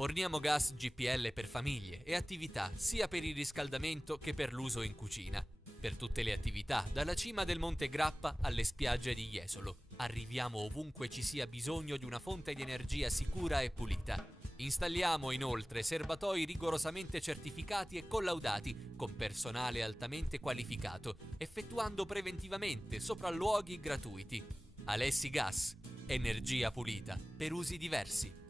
Forniamo gas GPL per famiglie e attività sia per il riscaldamento che per l'uso in cucina. Per tutte le attività, dalla cima del Monte Grappa alle spiagge di Jesolo. Arriviamo ovunque ci sia bisogno di una fonte di energia sicura e pulita. Installiamo inoltre serbatoi rigorosamente certificati e collaudati con personale altamente qualificato, effettuando preventivamente sopralluoghi gratuiti. Alessi Gas, energia pulita per usi diversi.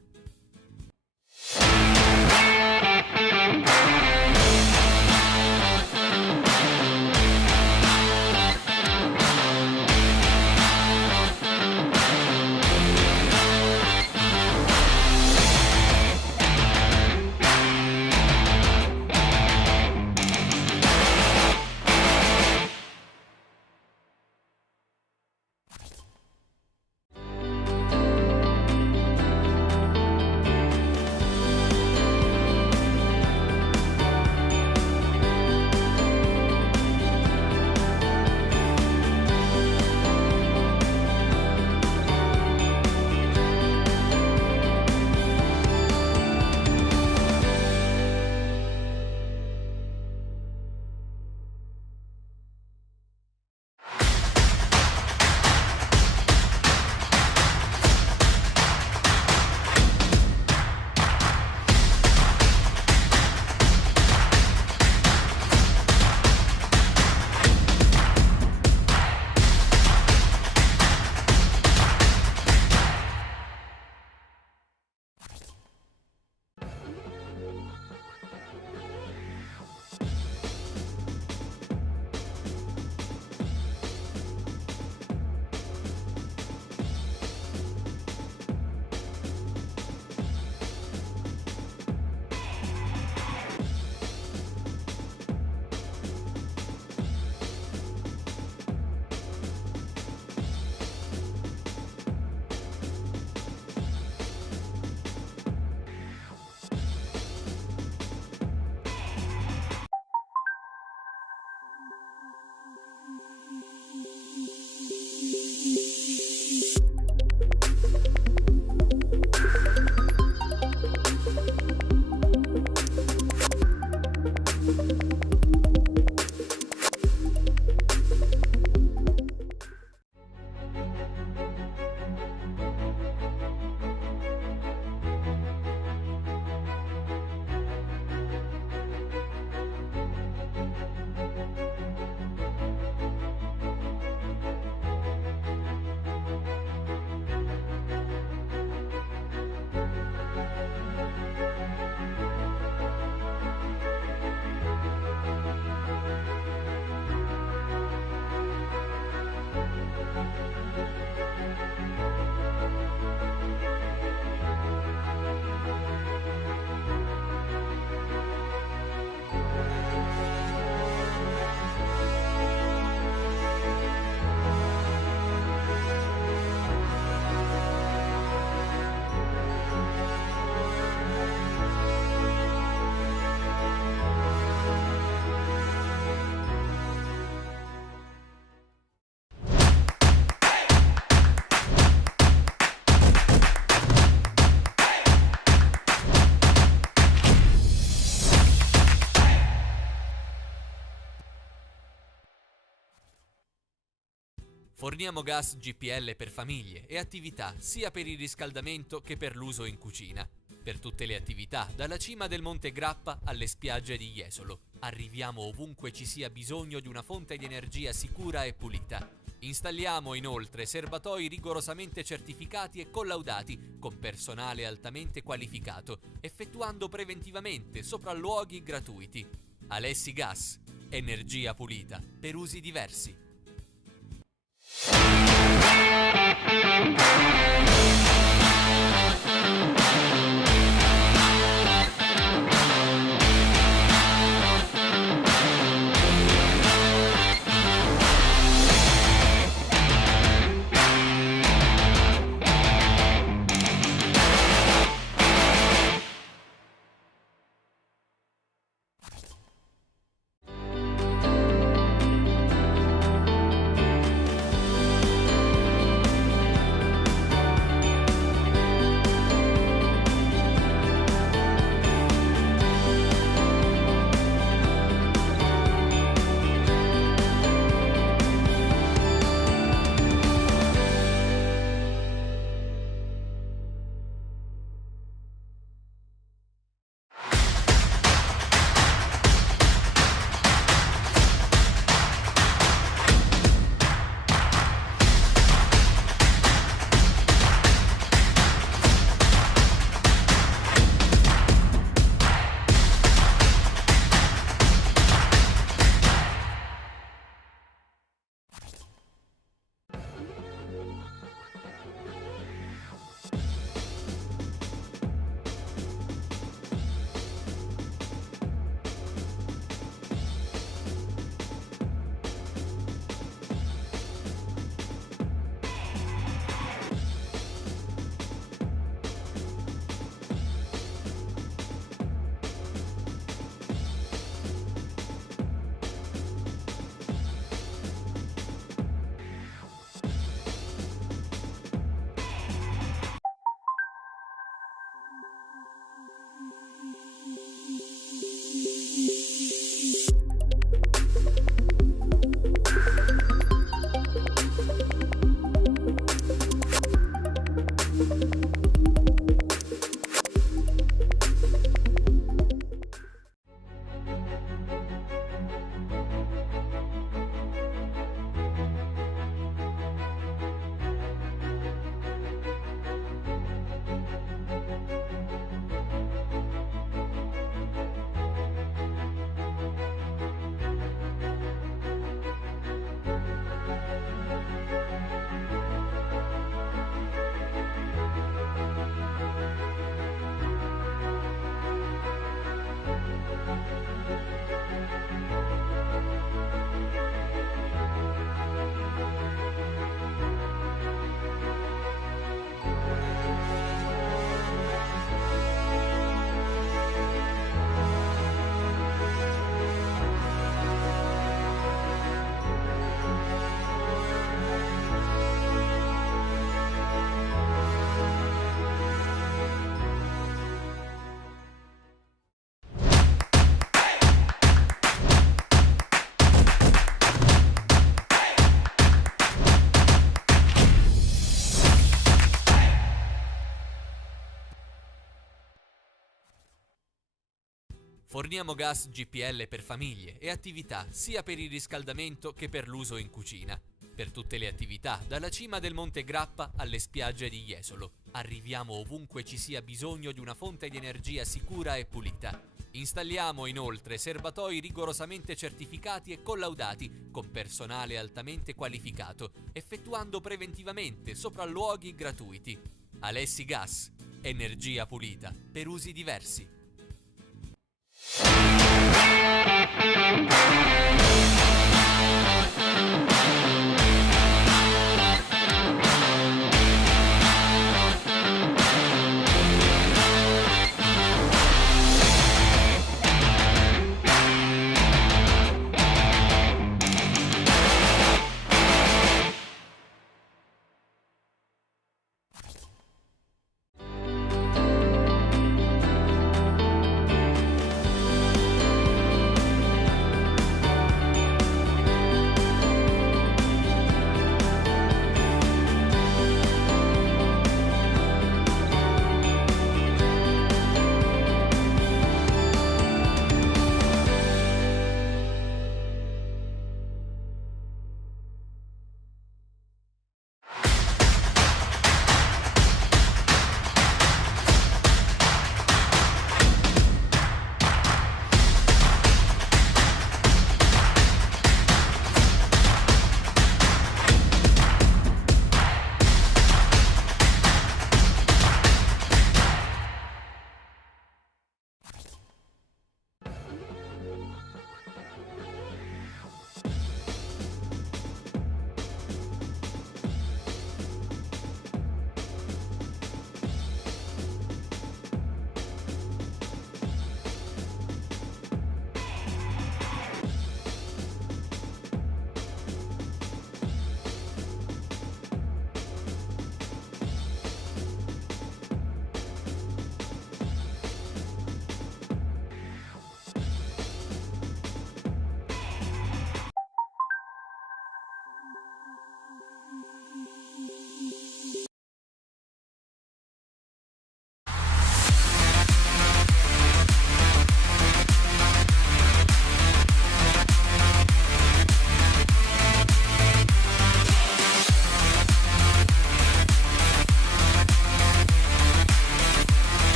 Forniamo gas GPL per famiglie e attività sia per il riscaldamento che per l'uso in cucina. Per tutte le attività, dalla cima del Monte Grappa alle spiagge di Jesolo. Arriviamo ovunque ci sia bisogno di una fonte di energia sicura e pulita. Installiamo inoltre serbatoi rigorosamente certificati e collaudati con personale altamente qualificato, effettuando preventivamente sopralluoghi gratuiti. Alessi Gas, energia pulita per usi diversi. Forniamo gas GPL per famiglie e attività sia per il riscaldamento che per l'uso in cucina. Per tutte le attività, dalla cima del Monte Grappa alle spiagge di Jesolo. Arriviamo ovunque ci sia bisogno di una fonte di energia sicura e pulita. Installiamo inoltre serbatoi rigorosamente certificati e collaudati con personale altamente qualificato, effettuando preventivamente sopralluoghi gratuiti. Alessi Gas, energia pulita per usi diversi.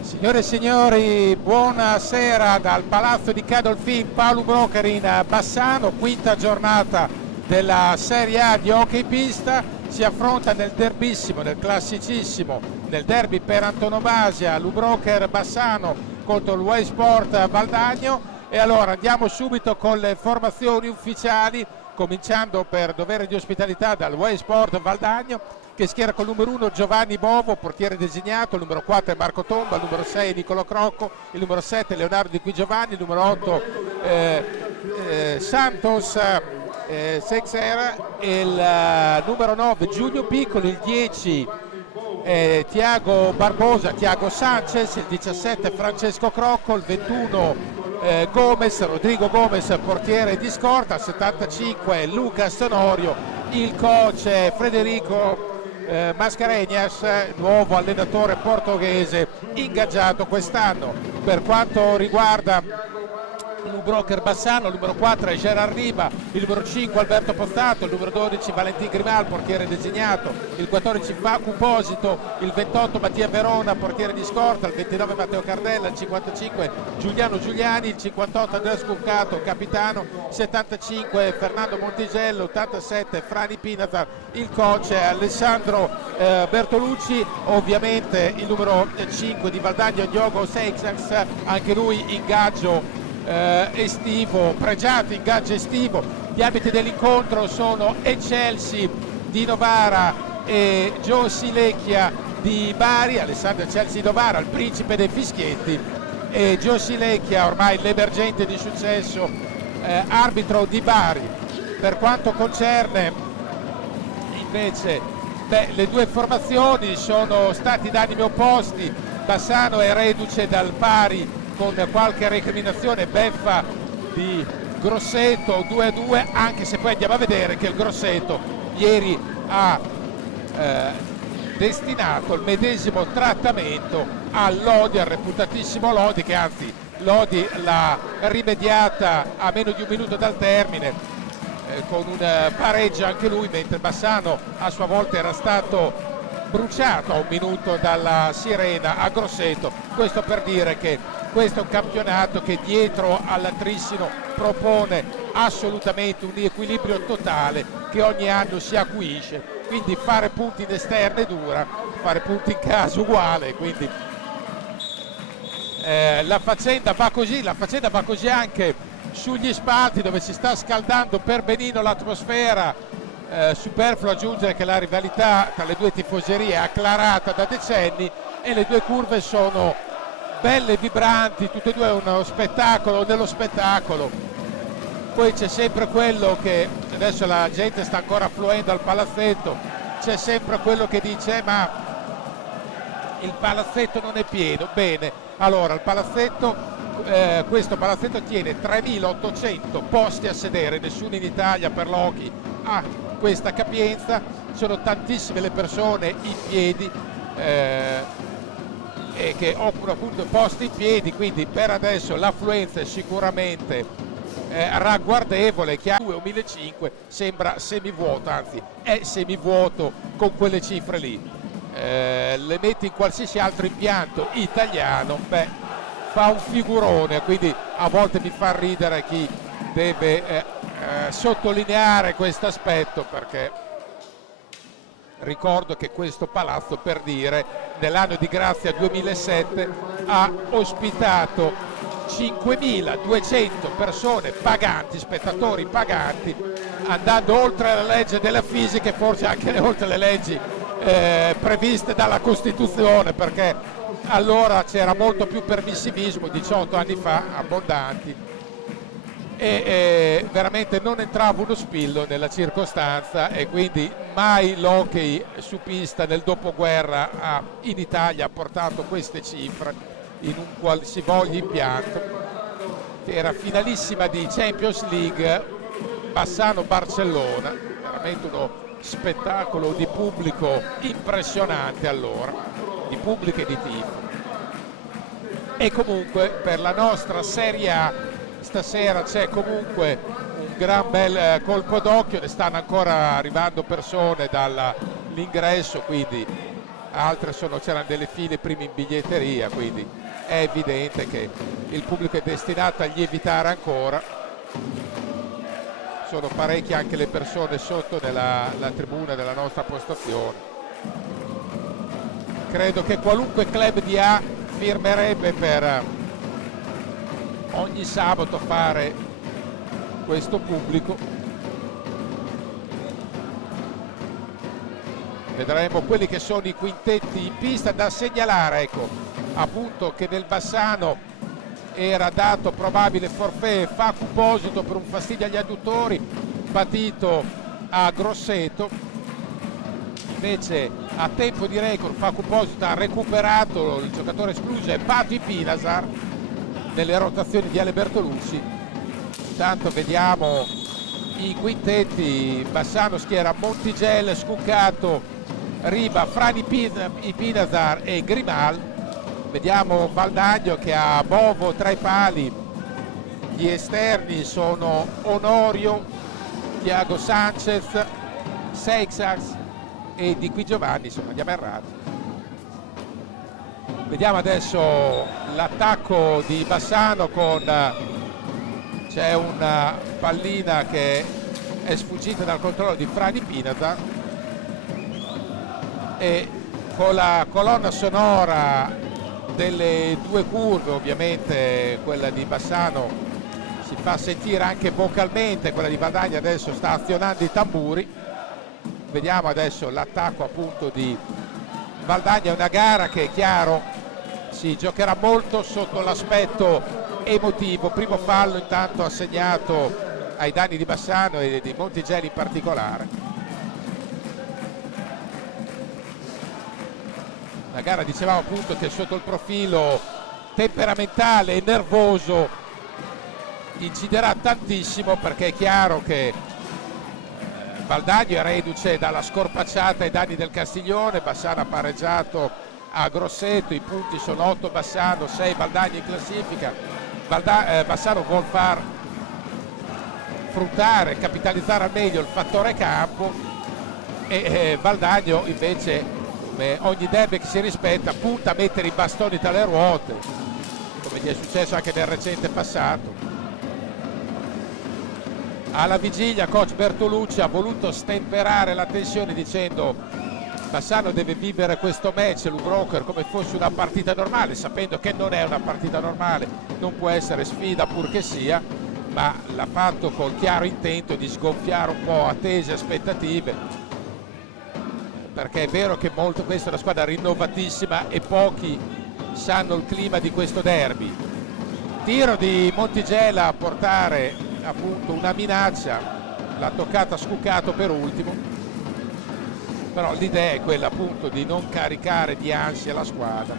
Signore e signori, buonasera dal Palazzo di Cadolfin Paolo Broker in Bassano, quinta giornata della Serie A di hockey pista. Si affronta nel derbissimo, nel classicissimo, nel derby per antonomasia Lubrocher Bassano contro il Way Sport Valdagno. E allora andiamo subito con le formazioni ufficiali, cominciando per dovere di ospitalità dal Way Sport Valdagno, che schiera con il numero 1 Giovanni Bovo, portiere designato, il numero 4 è Marco Tomba, il numero 6 Nicolo Crocco, il numero 7 Leonardo Di Qui Giovanni, il numero 8 Santos Sexera, il numero 9 Giulio Piccolo, il 10 Tiago Barbosa, Tiago Sanchez, il 17 Francesco Crocco, il 21 Rodrigo Gomez, portiere di scorta, il 75 Luca Sonorio, il coach Federico Mascarenhas, nuovo allenatore portoghese ingaggiato quest'anno. Per quanto riguarda Lubrocher Bassano, il numero 4 è Gerard Riba, il numero 5 Alberto Pozzato, il numero 12 Valentin Grimal, portiere designato, il 14 Facu Posito, il 28 Mattia Verona, portiere di scorta, il 29 Matteo Cardella, il 55 Giuliano Giuliani, il 58 Andrea Scurcato, capitano, 75 Fernando Montigello, 87 Frani Pinazar, il coach è Alessandro Bertolucci, ovviamente il numero 5 di Valdagno Diogo Seixax, anche lui ingaggio estivo, pregiato ingaggio estivo. Gli arbitri dell'incontro sono Chelsea di Novara e Gio Silecchia di Bari. Alessandro Chelsea Novara, il principe dei fischietti, e Gio Silecchia, ormai l'emergente di successo arbitro di Bari. Per quanto concerne invece le due formazioni, sono stati d'animi opposti. Bassano è reduce dal pari con qualche recriminazione beffa di Grosseto 2-2, anche se poi andiamo a vedere che il Grosseto ieri ha destinato il medesimo trattamento a Lodi, al reputatissimo Lodi, che anzi Lodi l'ha rimediata a meno di un minuto dal termine con un pareggio anche lui, mentre Bassano a sua volta era stato bruciato a un minuto dalla sirena a Grosseto. Questo per dire che questo è un campionato che dietro all'Atrissino propone assolutamente un equilibrio totale che ogni anno si acuisce, quindi fare punti in esterna è dura, fare punti in casa uguale, quindi la faccenda va così anche sugli spalti, dove si sta scaldando per benino l'atmosfera. Superfluo aggiungere che la rivalità tra le due tifoserie è acclarata da decenni e le due curve sono belle e vibranti, tutte e due uno spettacolo nello spettacolo. Poi c'è sempre quello che adesso la gente sta ancora affluendo al palazzetto, c'è sempre quello che dice ma il palazzetto non è pieno. Bene, allora il palazzetto, questo palazzetto tiene 3.800 posti a sedere, nessuno in Italia per l'hockey ha questa capienza, sono tantissime le persone in piedi e che occupano appunto posti in piedi, quindi per adesso l'affluenza è sicuramente ragguardevole. Chiaro, 2005 sembra semivuoto, anzi è semivuoto con quelle cifre lì. Le metti in qualsiasi altro impianto italiano, fa un figurone, quindi a volte mi fa ridere chi deve sottolineare questo aspetto, perché ricordo che questo palazzo, per dire, nell'anno di grazia 2007 ha ospitato 5.200 persone paganti, spettatori paganti, andando oltre la legge della fisica e forse anche oltre le leggi previste dalla Costituzione, perché allora c'era molto più permissivismo, 18 anni fa, abbondanti, e veramente non entrava uno spillo nella circostanza, e quindi mai l'hockey su pista nel dopoguerra in Italia ha portato queste cifre in un qualsivoglia impianto. Era finalissima di Champions League Bassano-Barcellona, veramente uno spettacolo di pubblico impressionante allora, di pubblico e di tifo. E comunque per la nostra Serie A stasera c'è comunque un gran bel colpo d'occhio, ne stanno ancora arrivando persone dall'ingresso, quindi altre c'erano delle file prima in biglietteria, quindi è evidente che il pubblico è destinato a lievitare ancora. Sono parecchie anche le persone sotto la tribuna della nostra postazione. Credo che qualunque club di A firmerebbe per ogni sabato fare questo pubblico. Vedremo quelli che sono i quintetti in pista. Da segnalare, ecco, appunto, che nel Bassano era dato probabile forfait Facu Posito per un fastidio agli adduttori patito a Grosseto. Invece a tempo di record Facu Posito ha recuperato il giocatore escluso è Pati Pinasar nelle rotazioni di Ale Bertolucci. Intanto vediamo i quintetti. Bassano schiera Montigel, Scuccato, Riba, Frani Pinasar e Grimal. Vediamo Valdagno che ha Bovo tra i pali. Gli esterni sono Onorio, Thiago Sanchez, Seixas e Di Qui Giovanni, insomma andiamo errati. Vediamo adesso l'attacco di Bassano c'è una pallina che è sfuggita dal controllo di Frani Pinasar, e con la colonna sonora delle due curve, ovviamente quella di Bassano si fa sentire anche vocalmente, quella di Valdagno adesso sta azionando i tamburi. Vediamo adesso l'attacco appunto di Valdagno. È una gara che, è chiaro, si giocherà molto sotto l'aspetto emotivo. Primo fallo intanto assegnato ai danni di Bassano e di Montigelli in particolare. La gara, dicevamo appunto, che sotto il profilo temperamentale e nervoso inciderà tantissimo, perché è chiaro che Valdagno è reduce dalla scorpacciata ai danni del Castiglione. Bassano ha pareggiato a Grosseto, i punti sono 8 Bassano, 6 Valdagno in classifica. Bassano vuol far fruttare, capitalizzare al meglio il fattore campo, e Valdagno invece, come ogni derby che si rispetta, punta a mettere i bastoni tra le ruote, come gli è successo anche nel recente passato. Alla vigilia coach Bertolucci ha voluto stemperare la tensione dicendo: Bassano deve vivere questo match, Lou Broker, come fosse una partita normale, sapendo che non è una partita normale, non può essere sfida pur che sia, ma l'ha fatto col chiaro intento di sgonfiare un po' attese aspettative, perché è vero che questa è una squadra rinnovatissima e pochi sanno il clima di questo derby. Tiro di Montigelli a portare appunto una minaccia, l'ha toccata Scuccato per ultimo, però l'idea è quella appunto di non caricare di ansia la squadra.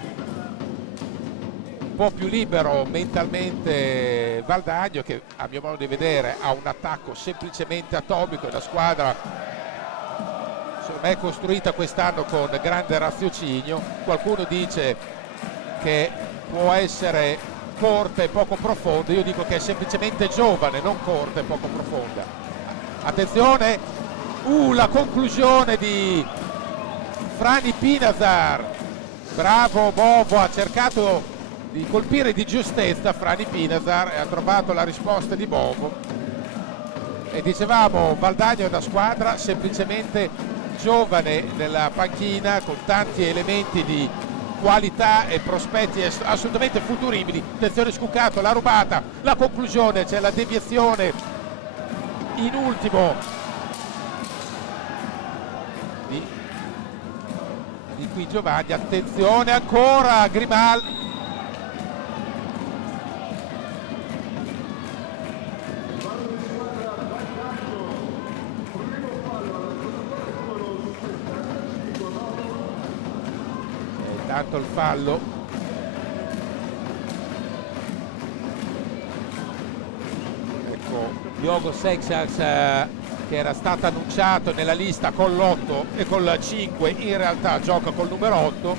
Un po' più libero mentalmente Valdagno, che a mio modo di vedere ha un attacco semplicemente atomico, è una squadra secondo me costruita quest'anno con grande raziocinio. Qualcuno dice che può essere corta e poco profonda, io dico che è semplicemente giovane, non corta e poco profonda. Attenzione, la conclusione di Frani Pinazar, bravo Bovo, ha cercato di colpire di giustezza Frani Pinazar e ha trovato la risposta di Bovo. E dicevamo, Valdagno è una squadra semplicemente giovane nella panchina, con tanti elementi di qualità e prospetti assolutamente futuribili. Attenzione Scuccato, la rubata, la conclusione, c'è la deviazione in ultimo di qui Giovanni. Attenzione ancora Grimaldi, tanto il fallo. Ecco, Diogo Seixas che era stato annunciato nella lista con l'8 e col 5, in realtà gioca col numero 8.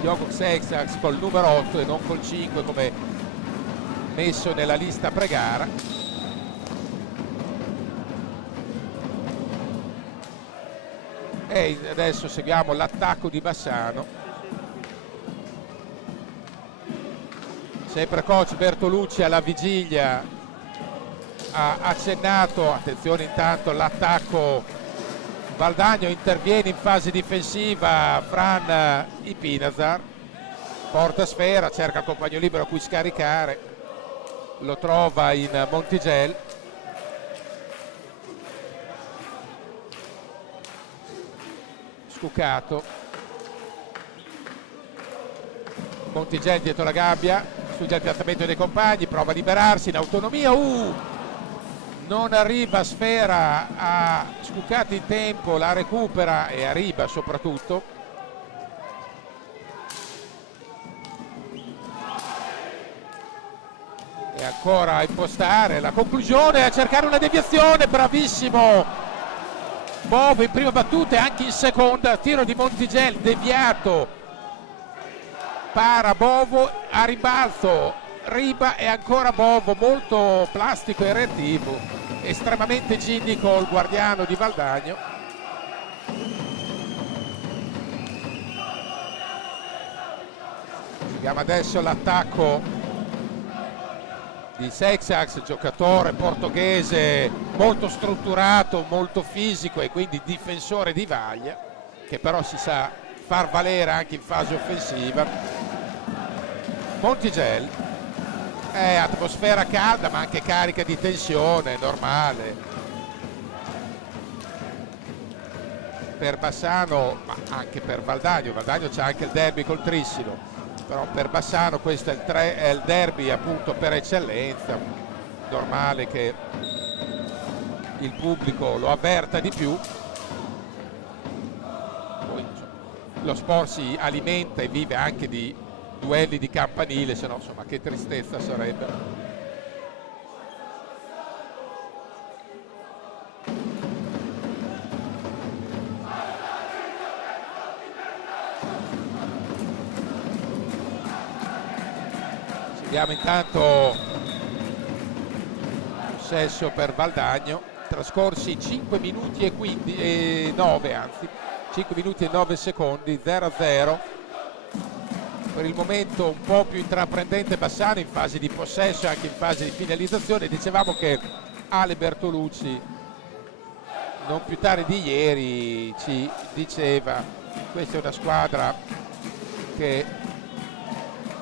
Diogo Seixas col numero 8 e non col 5 come messo nella lista pre-gara. E adesso seguiamo l'attacco di Bassano. Sempre coach Bertolucci alla vigilia ha accennato, attenzione intanto l'attacco, Valdagno interviene in fase difensiva, Fran Ipinazar, porta sfera, cerca il compagno libero a cui scaricare, lo trova in Montigelli. Scuccato, Montigelli dietro la gabbia, studia il piazzamento dei compagni, prova a liberarsi in autonomia, non arriva sfera a Scuccato in tempo, la recupera e arriva soprattutto. E ancora a impostare, la conclusione, a cercare una deviazione, bravissimo Bovo in prima battuta e anche in seconda, tiro di Montigelli deviato, para Bovo, a rimbalzo Riba e ancora Bovo, molto plastico e reattivo, estremamente ginnico il guardiano di Valdagno. Vediamo adesso l'attacco di Seixas, giocatore portoghese molto strutturato, molto fisico e quindi difensore di vaglia, che però si sa far valere anche in fase offensiva. Montigelli, atmosfera calda ma anche carica di tensione, normale per Bassano ma anche per Valdagno. Valdagno c'ha anche il derby col Trissino. però per Bassano questo è il derby appunto per eccellenza, normale che il pubblico lo avverta di più. Poi lo sport si alimenta e vive anche di duelli di campanile, se no insomma che tristezza sarebbe. Vediamo intanto possesso per Valdagno, trascorsi 5 minuti e 9, anzi 5 minuti e 9 secondi, 0-0. Per il momento un po' più intraprendente Bassano in fase di possesso e anche in fase di finalizzazione. Dicevamo che Ale Bertolucci non più tardi di ieri ci diceva: questa è una squadra che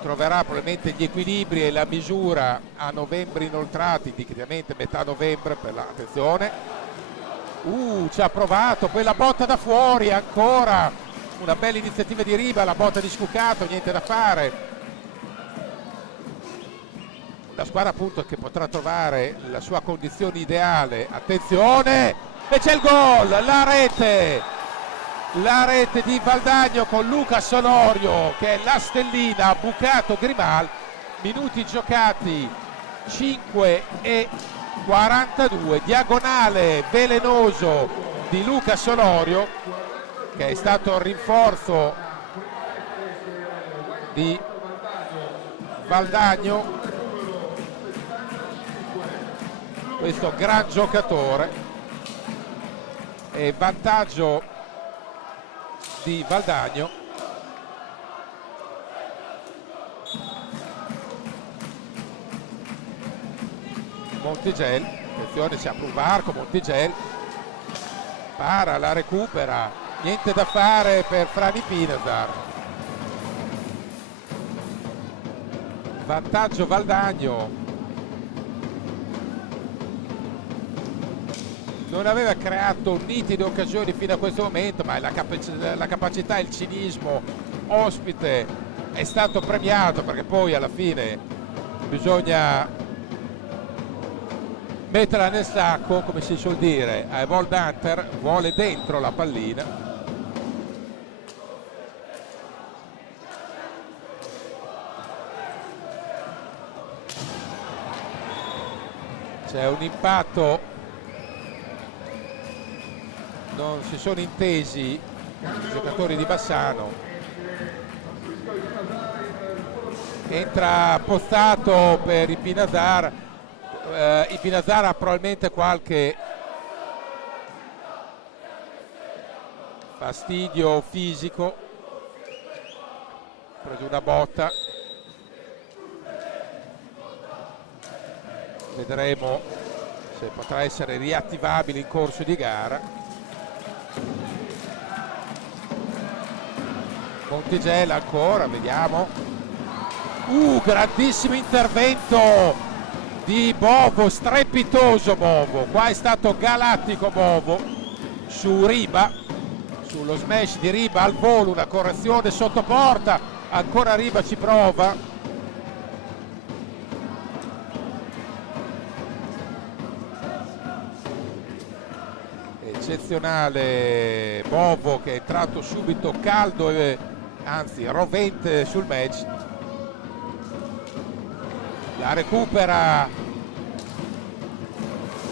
troverà probabilmente gli equilibri e la misura a novembre inoltrati, indicativamente metà novembre per l'attenzione. Ci ha provato, poi la botta da fuori, ancora una bella iniziativa di Riba, la botta di Scucato, niente da fare. La squadra appunto che potrà trovare la sua condizione ideale, attenzione, e c'è il gol, la rete di Valdagno con Luca Sonorio che è la stellina, ha bucato Grimal. Minuti giocati 5 e 42, diagonale velenoso di Luca Sonorio che è stato il rinforzo di Valdagno, questo gran giocatore, e vantaggio di Valdagno. Montigel, attenzione, si apre un varco, Montigel para, la recupera, niente da fare per Frani Pinazar. Vantaggio Valdagno. Non aveva creato nitide occasioni fino a questo momento, ma la capacità e il cinismo ospite è stato premiato, perché poi alla fine bisogna metterla nel sacco, come si suol dire. Evold Hunter vuole dentro la pallina. C'è un impatto, non si sono intesi i giocatori di Bassano. Entra Pozzato per il Pinazar. Il Pinazar ha probabilmente qualche fastidio fisico, ha preso una botta, vedremo se potrà essere riattivabile in corso di gara. Montigel ancora, vediamo. Grandissimo intervento di Bovo, strepitoso Bovo. Qua è stato galattico Bovo su Riba, sullo smash di Riba al volo, una correzione sotto porta, ancora Riba ci prova. Eccezionale Bovo che è entrato subito caldo e anzi rovente sul match. La recupera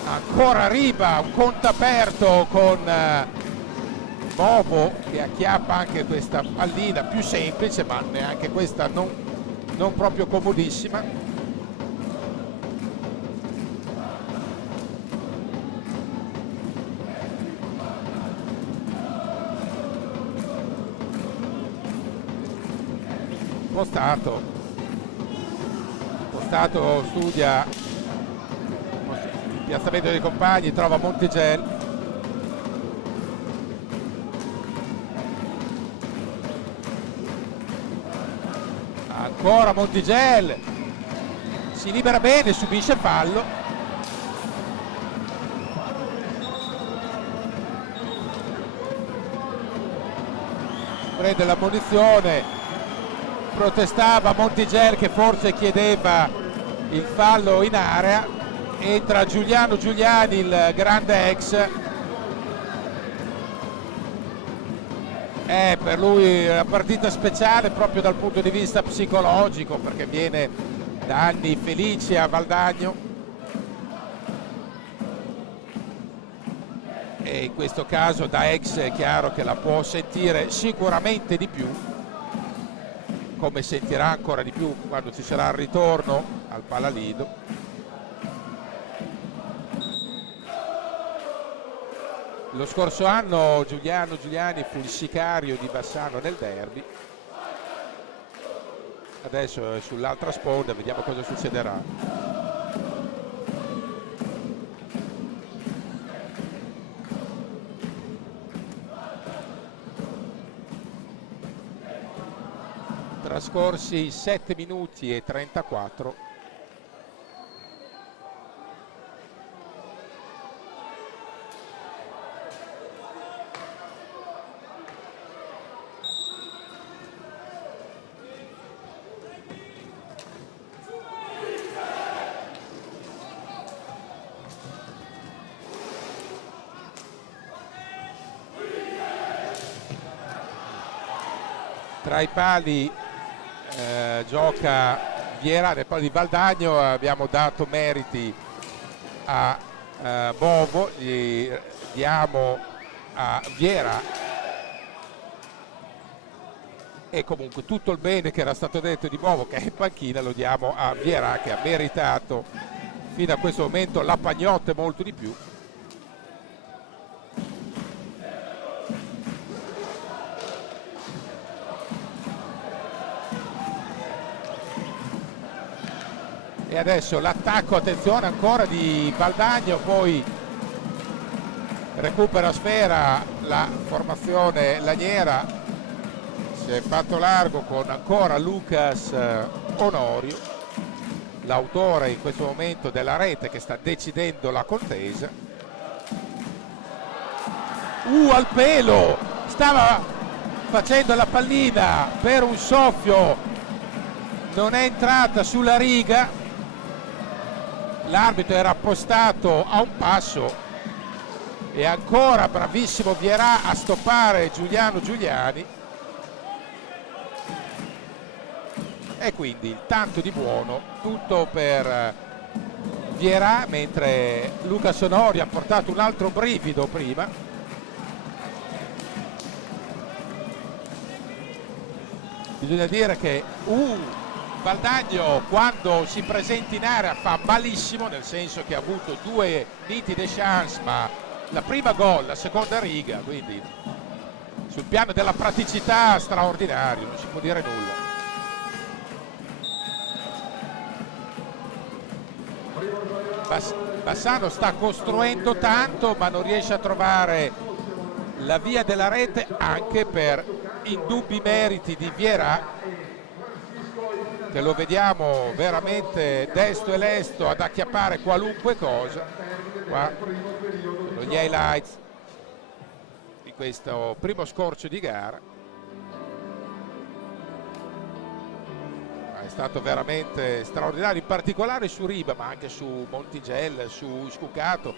ancora Riba, un conto aperto con Bovo che acchiappa anche questa pallina più semplice, ma neanche questa non proprio comodissima. Pozzato studia il piazzamento dei compagni, trova Montigel. Ancora Montigel, si libera bene, subisce fallo. Prende la munizione protestava Montigel che forse chiedeva il fallo in area. Entra Giuliano Giuliani, il grande ex. È per lui una partita speciale proprio dal punto di vista psicologico, perché viene da anni felici a Valdagno e in questo caso da ex è chiaro che la può sentire sicuramente di più, come sentirà ancora di più quando ci sarà il ritorno al Palalido. Lo scorso anno Giuliano Giuliani fu il sicario di Bassano nel derby, adesso è sull'altra sponda, vediamo cosa succederà. Trascorsi 7 minuti e 34. Tra i pali gioca Viera, nel palo di Valdagno abbiamo dato meriti a Bovo, gli diamo a Viera, e comunque tutto il bene che era stato detto di Bovo che è in panchina lo diamo a Viera, che ha meritato fino a questo momento la pagnotta e molto di più. E adesso l'attacco, attenzione ancora di Valdagno, poi recupera sfera la formazione laniera, si è fatto largo con ancora Lucas Onorio, l'autore in questo momento della rete che sta decidendo la contesa. Al pelo, stava facendo la pallina per un soffio, non è entrata sulla riga. L'arbitro era appostato a un passo e ancora bravissimo Vierà a stoppare Giuliano Giuliani, e quindi il tanto di buono tutto per Vierà, mentre Luca Sonori ha portato un altro brivido prima. Bisogna dire che Valdagno quando si presenta in area fa malissimo, nel senso che ha avuto due nitide chance, ma la prima gol, la seconda riga, quindi sul piano della praticità straordinario, non si può dire nulla. Bassano sta costruendo tanto ma non riesce a trovare la via della rete, anche per indubbi meriti di Vierà, che lo vediamo veramente desto e lesto ad acchiappare qualunque cosa. Qua sono gli highlights di questo primo scorcio di gara. È stato veramente straordinario, in particolare su Riba, ma anche su Montigel, su Scucato.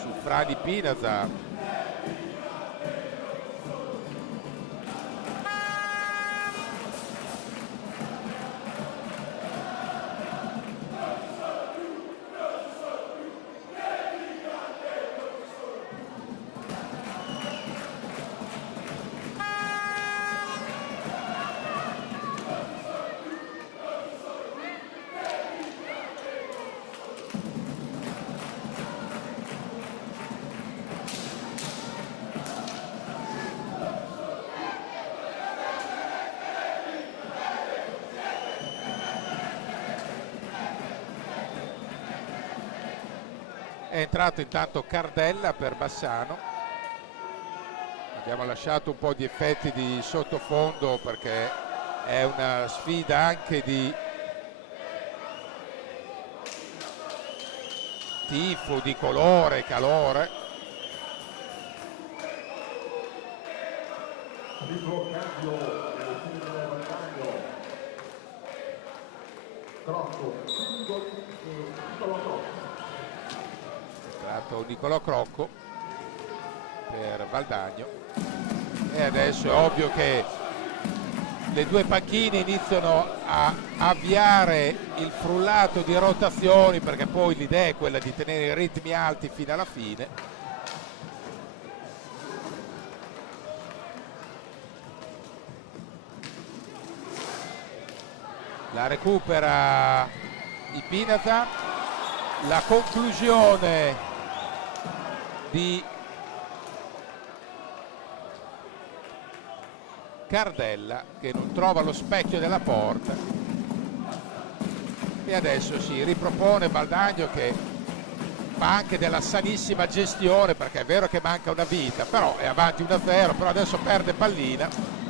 Su Fradi Pinazar. È entrato intanto Cardella per Bassano. Abbiamo lasciato un po' di effetti di sottofondo perché è una sfida anche di tifo, di colore, calore. Entrato Nicolò Crocco per Valdagno, e adesso è ovvio che le due panchine iniziano a avviare il frullato di rotazioni, perché poi l'idea è quella di tenere i ritmi alti fino alla fine. La recupera Ipinasa, la conclusione di Cardella che non trova lo specchio della porta, e adesso si ripropone Valdagno, che fa anche della sanissima gestione, perché è vero che manca una vita, però è avanti 1-0, però adesso perde pallina.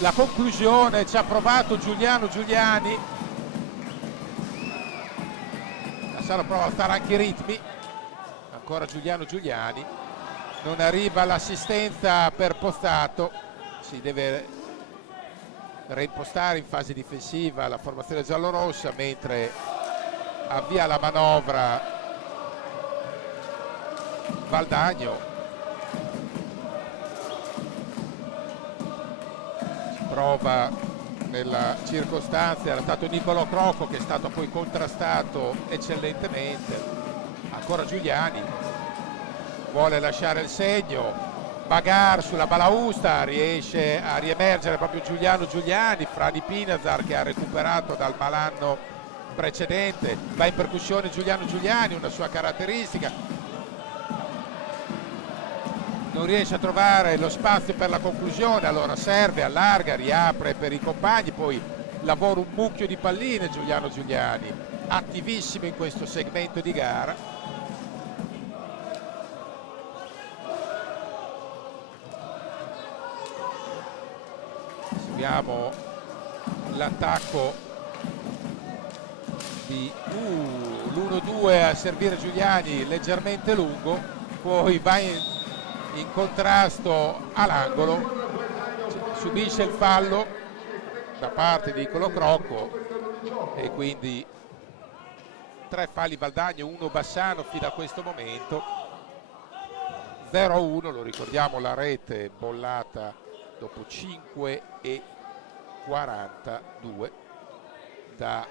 La conclusione ci ha provato Giuliano Giuliani, Massaro prova a stare anche i ritmi, ancora Giuliano Giuliani, non arriva l'assistenza per Pozzato, si deve reimpostare in fase difensiva la formazione giallorossa, mentre avvia la manovra Valdagno. Prova nella circostanza, era stato Nicolò Crocco che è stato poi contrastato eccellentemente. Ancora Giuliani vuole lasciare il segno, Bagar sulla balausta, riesce a riemergere proprio Giuliano Giuliani, Frani Pinazar che ha recuperato dal malanno precedente, va in percussione Giuliano Giuliani, una sua caratteristica, non riesce a trovare lo spazio per la conclusione, allora serve, allarga, riapre per i compagni, poi lavora un mucchio di palline Giuliano Giuliani, attivissimo in questo segmento di gara. Seguiamo l'attacco di l'1-2 a servire Giuliani, leggermente lungo, poi va in contrasto all'angolo, subisce il fallo da parte di Nicolò Crocco, e quindi 3 falli Valdagno, 1 Bassano fino a questo momento. 0-1, lo ricordiamo, la rete bollata dopo 5:42 da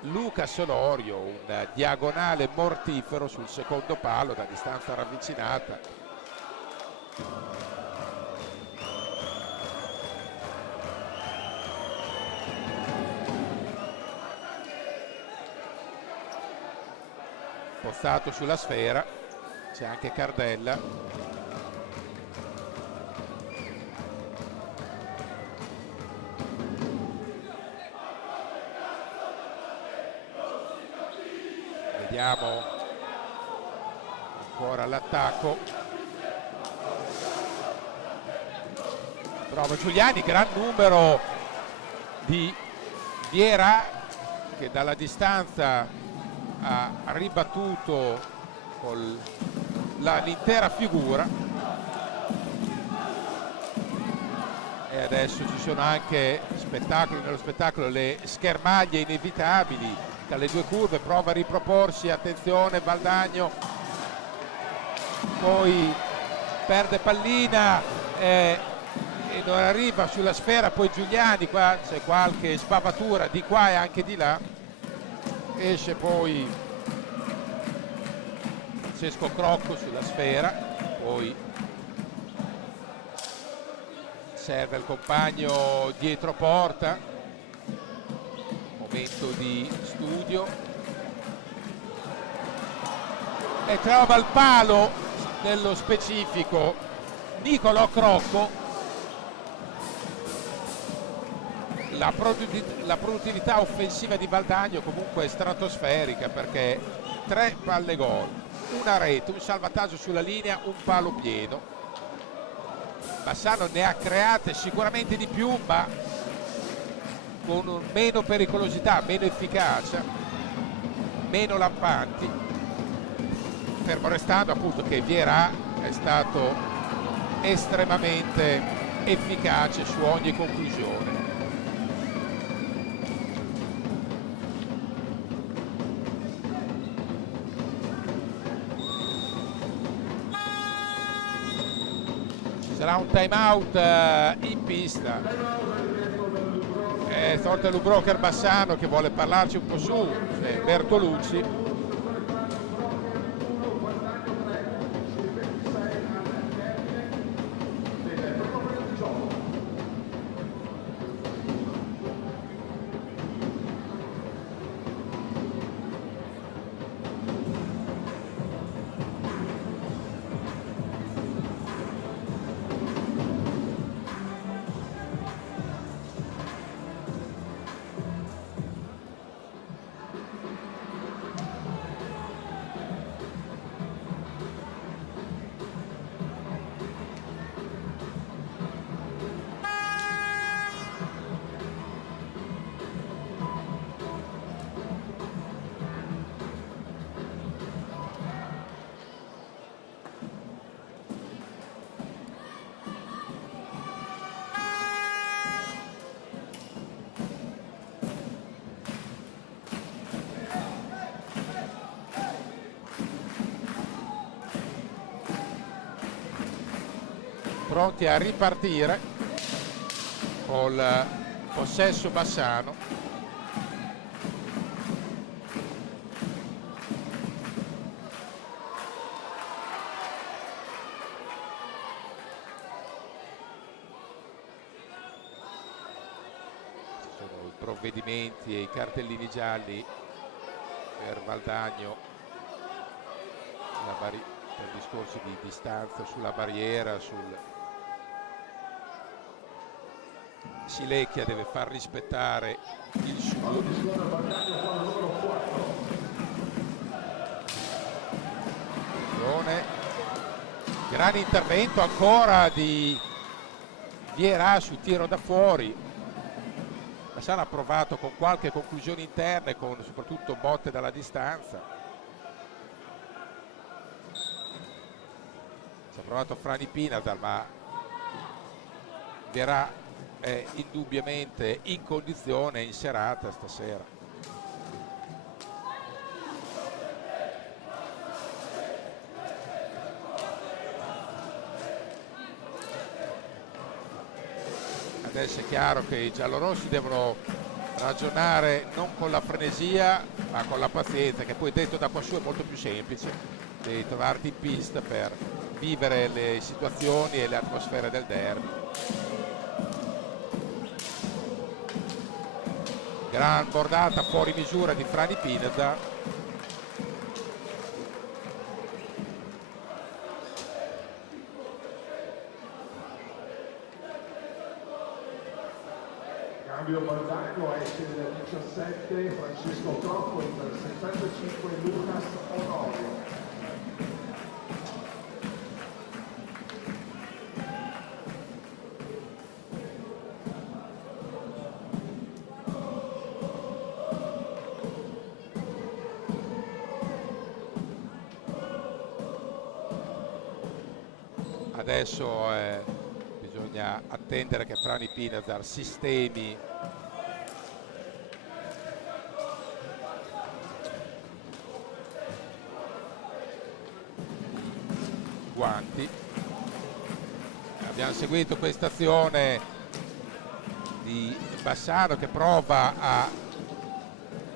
Luca Sonorio, un diagonale mortifero sul secondo palo da distanza ravvicinata. Pozzato sulla sfera, c'è anche Cardella. Vediamo ancora l'attacco. Prova Giuliani, gran numero di Viera che dalla distanza ha ribattuto con l'intera figura, e adesso ci sono anche nello spettacolo le schermaglie inevitabili dalle due curve, prova a riproporsi, attenzione Valdagno, poi perde pallina e non arriva sulla sfera, poi Giuliani, qua c'è qualche sbavatura di qua e anche di là, esce poi Francesco Crocco sulla sfera, poi serve il compagno dietro porta, momento di studio, e trova il palo nello specifico Nicolò Crocco. La produttività offensiva di Valdagno comunque è stratosferica, perché 3 palle gol, una rete, un salvataggio sulla linea, un palo pieno. Bassano ne ha create sicuramente di più, ma con meno pericolosità, meno efficacia, meno lampanti, fermo restando appunto che Viera è stato estremamente efficace su ogni conclusione. Sarà un time out in pista. È stato il broker Bassano che vuole parlarci un po' su, Bertolucci. Pronti a ripartire col possesso Bassano. Ci sono i provvedimenti e i cartellini gialli per Valdagno per discorsi di distanza sulla barriera, Silecchia deve far rispettare il suo. Gran intervento ancora di Vierà sul tiro da fuori. Bassano ha provato con qualche conclusione interne, con soprattutto botte dalla distanza. Ci ha provato Frani Pinadal, ma Vierà è indubbiamente in condizione, in serata stasera. Adesso è chiaro che i giallorossi devono ragionare non con la frenesia ma con la pazienza, che poi detto da qua su è molto più semplice. Devi trovarti in pista per vivere le situazioni e le atmosfere del derby. Gran bordata fuori misura di Frani Pineda. Cambio Baldacco, esce del 17 Francesco Crocco, entra il 75 Lucas Onorio. Adesso bisogna attendere che Frani Pineda sistemi guanti. Abbiamo seguito questa azione di Bassano che prova a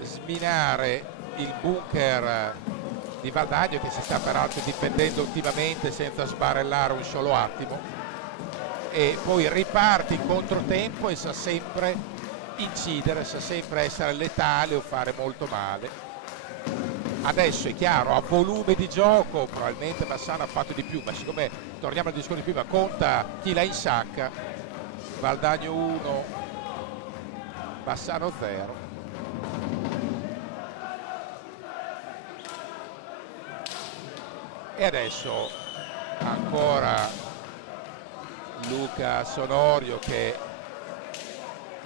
sminare il bunker di Valdagno, che si sta peraltro difendendo ultimamente senza sbarellare un solo attimo, e poi riparte in controtempo e sa sempre incidere, sa sempre essere letale o fare molto male. Adesso è chiaro, a volume di gioco probabilmente Bassano ha fatto di più, ma siccome, torniamo al discorso di prima, conta chi la insacca. Valdagno 1, Bassano 0. E adesso ancora Luca Sonorio, che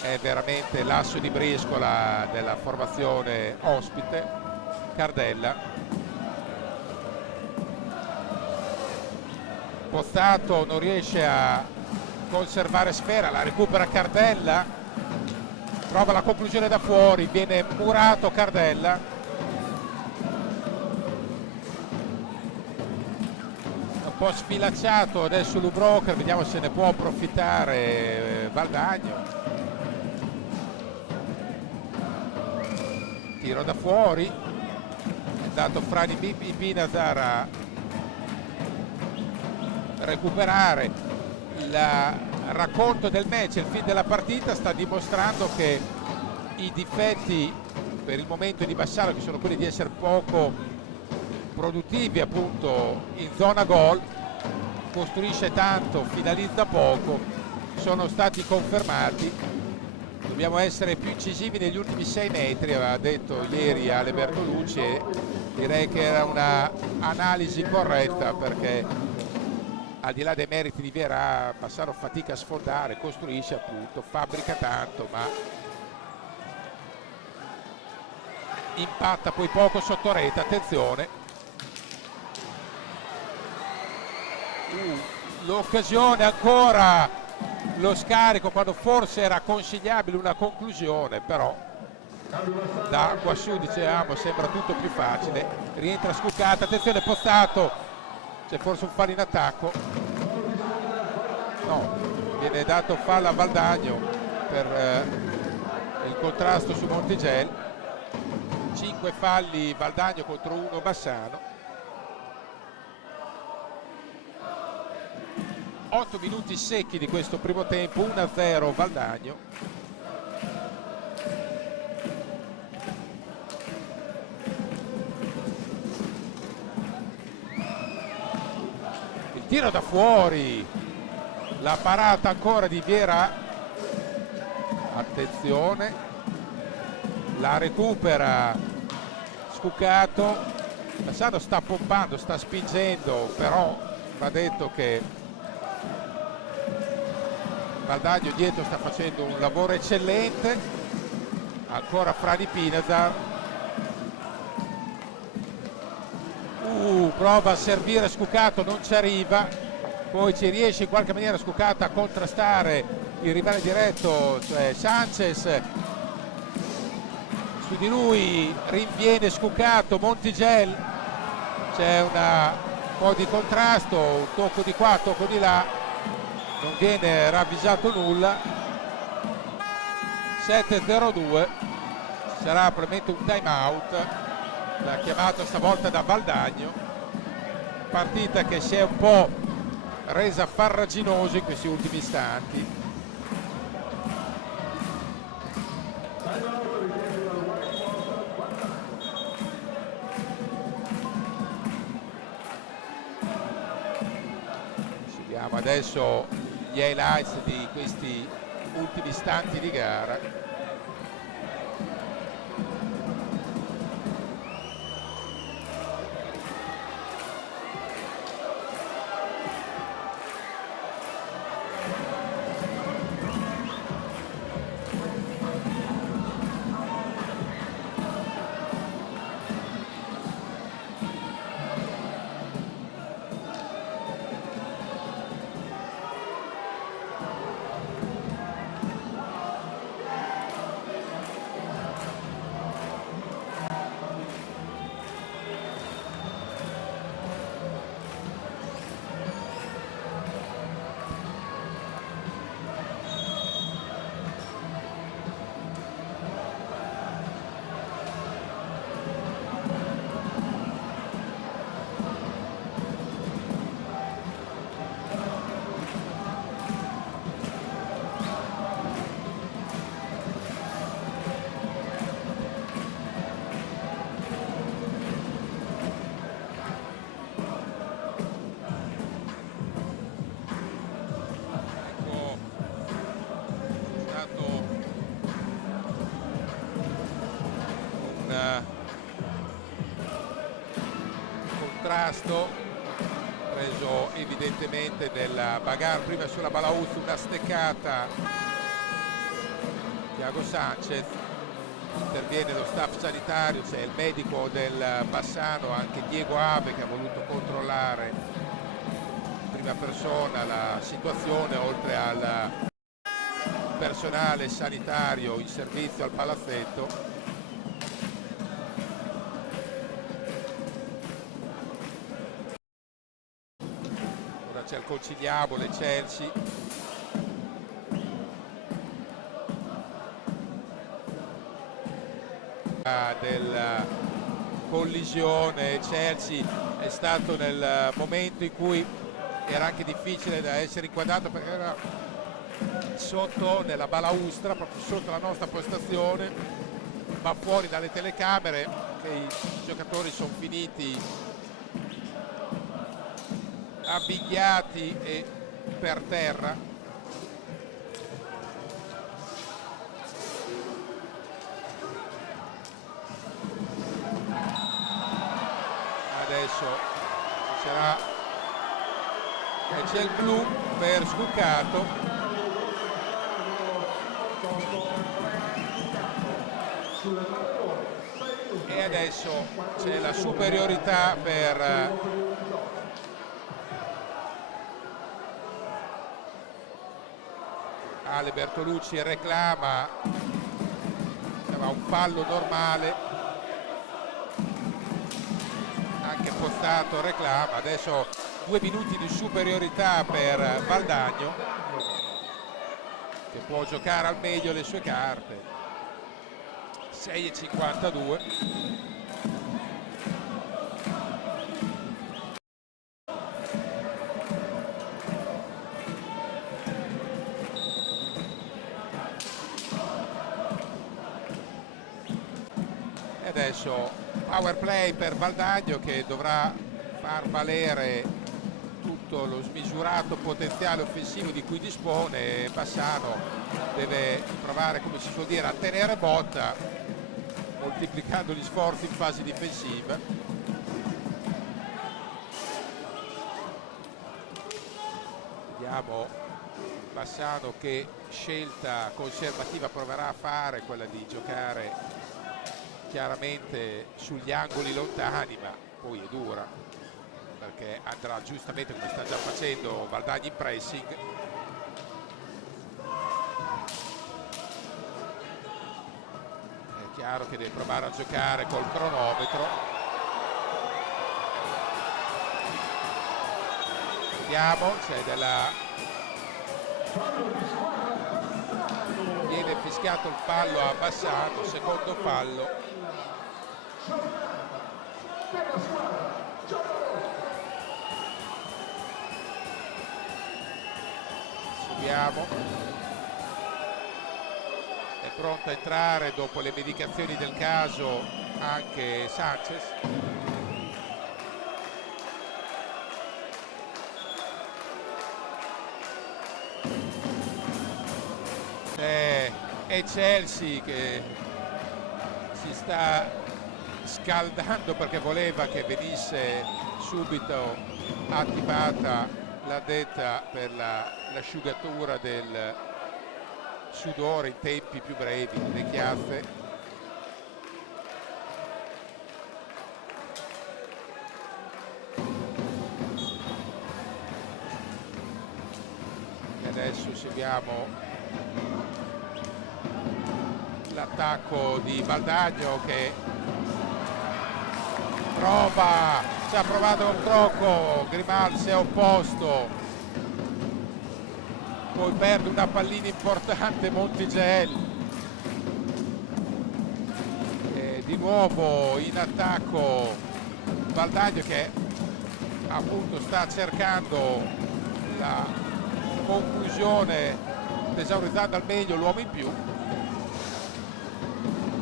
è veramente l'asso di briscola della formazione ospite. Cardella, Pozzato non riesce a conservare sfera, la recupera Cardella, trova la conclusione da fuori, viene murato Cardella. Un po' sfilacciato adesso Lubrocher, vediamo se ne può approfittare Valdagno. Tiro da fuori, è andato Frani Pinazar a recuperare. Il racconto del match, il fin della partita, sta dimostrando che i difetti per il momento di Bassano, che sono quelli di essere poco produttivi appunto in zona gol, costruisce tanto, finalizza poco, sono stati confermati. Dobbiamo essere più incisivi negli ultimi 6 metri, aveva detto ieri Ale Bertolucci, e direi che era una analisi corretta, perché al di là dei meriti di Vierà, Bassano fatica a sfondare, costruisce appunto, fabbrica tanto, ma impatta poi poco sotto rete. Attenzione, l'occasione ancora, lo scarico quando forse era consigliabile una conclusione, però da quassù dicevamo sembra tutto più facile. Rientra Scuccata, attenzione Pozzato, c'è forse un fallo in attacco, no, viene dato fallo a Valdagno per il contrasto su Montigel. 5 falli Valdagno contro 1 Bassano. 8 minuti secchi di questo primo tempo, 1-0 Valdagno. Il tiro da fuori, la parata ancora di Vierà, attenzione, la recupera Scuccato. Bassano sta pompando, sta spingendo, però va detto che Valdagno dietro sta facendo un lavoro eccellente. Ancora Frani Pinazar, prova a servire Scuccato, non ci arriva, poi ci riesce in qualche maniera Scuccato a contrastare il rivale diretto, cioè Sanchez. Su di lui rinviene Scuccato, Montigel, c'è un po' di contrasto, un tocco di qua, tocco di là, non viene ravvisato nulla. 7-0-2, sarà probabilmente un time out, l'ha chiamato stavolta da Valdagno. Partita che si è un po' resa farraginosa in questi ultimi istanti. Seguiamo adesso gli highlights di questi ultimi istanti di gara. Contrasto preso evidentemente nel bagarre prima sulla Balauz, una steccata. Thiago Sanchez, interviene lo staff sanitario, c'è il medico del Bassano, anche Diego Ave che ha voluto controllare prima persona la situazione, oltre al personale sanitario in servizio al palazzetto. Ora c'è il conciliabole Chelsea. Della collisione Chelsea è stato nel momento in cui era anche difficile da essere inquadrato, perché era sotto nella balaustra, proprio sotto la nostra postazione, ma fuori dalle telecamere, che i giocatori sono finiti avvinghiati e per terra. Adesso c'era e c'è il blu per Scuccato. E adesso c'è la superiorità per Ale Bertolucci. Reclama, sarà un fallo normale, anche Pozzato reclama. Adesso 2 minuti di superiorità per Valdagno, che può giocare al meglio le sue carte. 6:52. E adesso power play per Valdagno, che dovrà far valere tutto lo smisurato potenziale offensivo di cui dispone. Bassano deve provare, come si suol dire, a tenere botta, moltiplicando gli sforzi in fase difensiva. Vediamo Bassano che scelta conservativa proverà a fare, quella di giocare chiaramente sugli angoli lontani, ma poi è dura, perché andrà giustamente, come sta già facendo Valdagno, in pressing. È chiaro che deve provare a giocare col cronometro. Vediamo, c'è viene fischiato il fallo a Bassano, secondo fallo. Subiamo, è pronto a entrare dopo le medicazioni del caso anche Sanchez. È Chelsea che si sta scaldando, perché voleva che venisse subito attivata l'addetta per l'asciugatura del sudore in tempi più brevi, le chiazze. E adesso seguiamo l'attacco di Valdagno, che prova, ci ha provato un tocco, Grimal si è opposto, poi perde una pallina importante Montigel, e di nuovo in attacco Valdagno, che appunto sta cercando la conclusione, tesaurizzando al meglio l'uomo in più.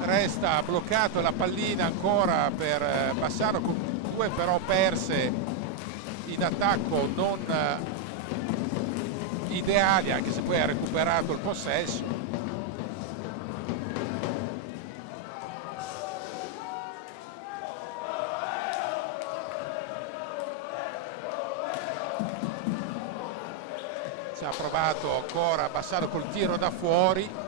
Resta bloccato la pallina ancora per Bassano, con 2 però perse in attacco non ideali, anche se poi ha recuperato il possesso. Ci ha provato ancora Bassano col tiro da fuori.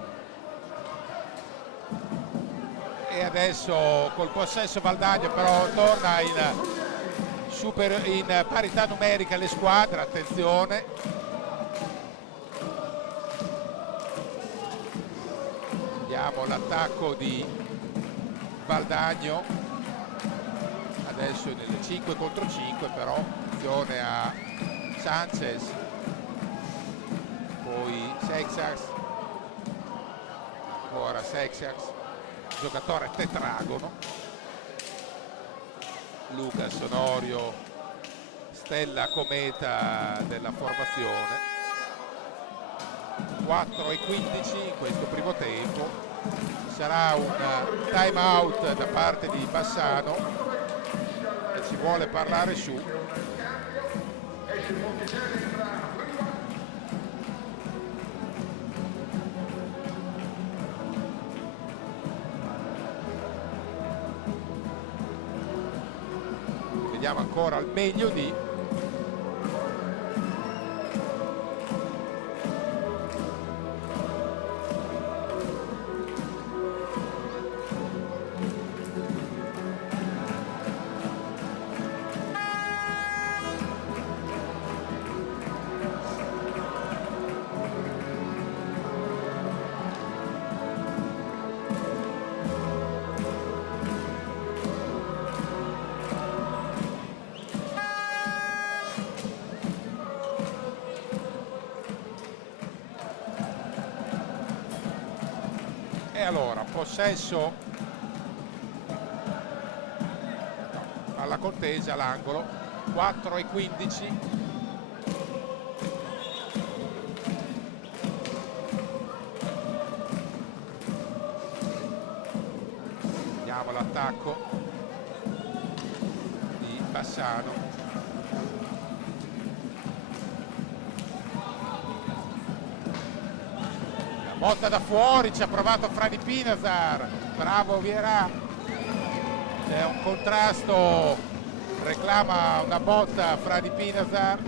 E adesso col possesso Valdagno, però torna in parità numerica le squadre, attenzione. Vediamo l'attacco di Valdagno, adesso è nel 5 contro 5, però attenzione a Sanchez, poi Seixas, ancora Seixas, giocatore tetragono. Lucas Onorio, stella cometa della formazione. 4:15 in questo primo tempo. Sarà un time out da parte di Bassano e ci vuole parlare su. Vediamo ancora al meglio di. E allora, possesso alla contesa, all'angolo, 4:15. Vediamo l'attacco di Bassano. Botta da fuori, ci ha provato Fradi Pinazar, bravo Vierà, c'è un contrasto, reclama una botta Fradi Pinazar,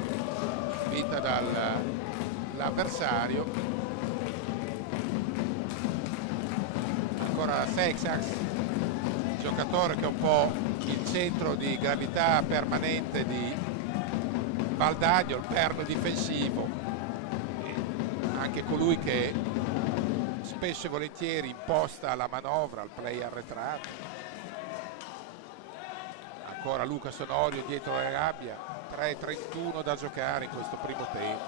vinta dall'avversario. Ancora Seixas, giocatore che è un po' il centro di gravità permanente di Valdagno, il perno difensivo, anche colui che spesso e volentieri imposta la manovra al play arretrato. Ancora Lucas Onorio dietro la gabbia, 3:31 da giocare in questo primo tempo.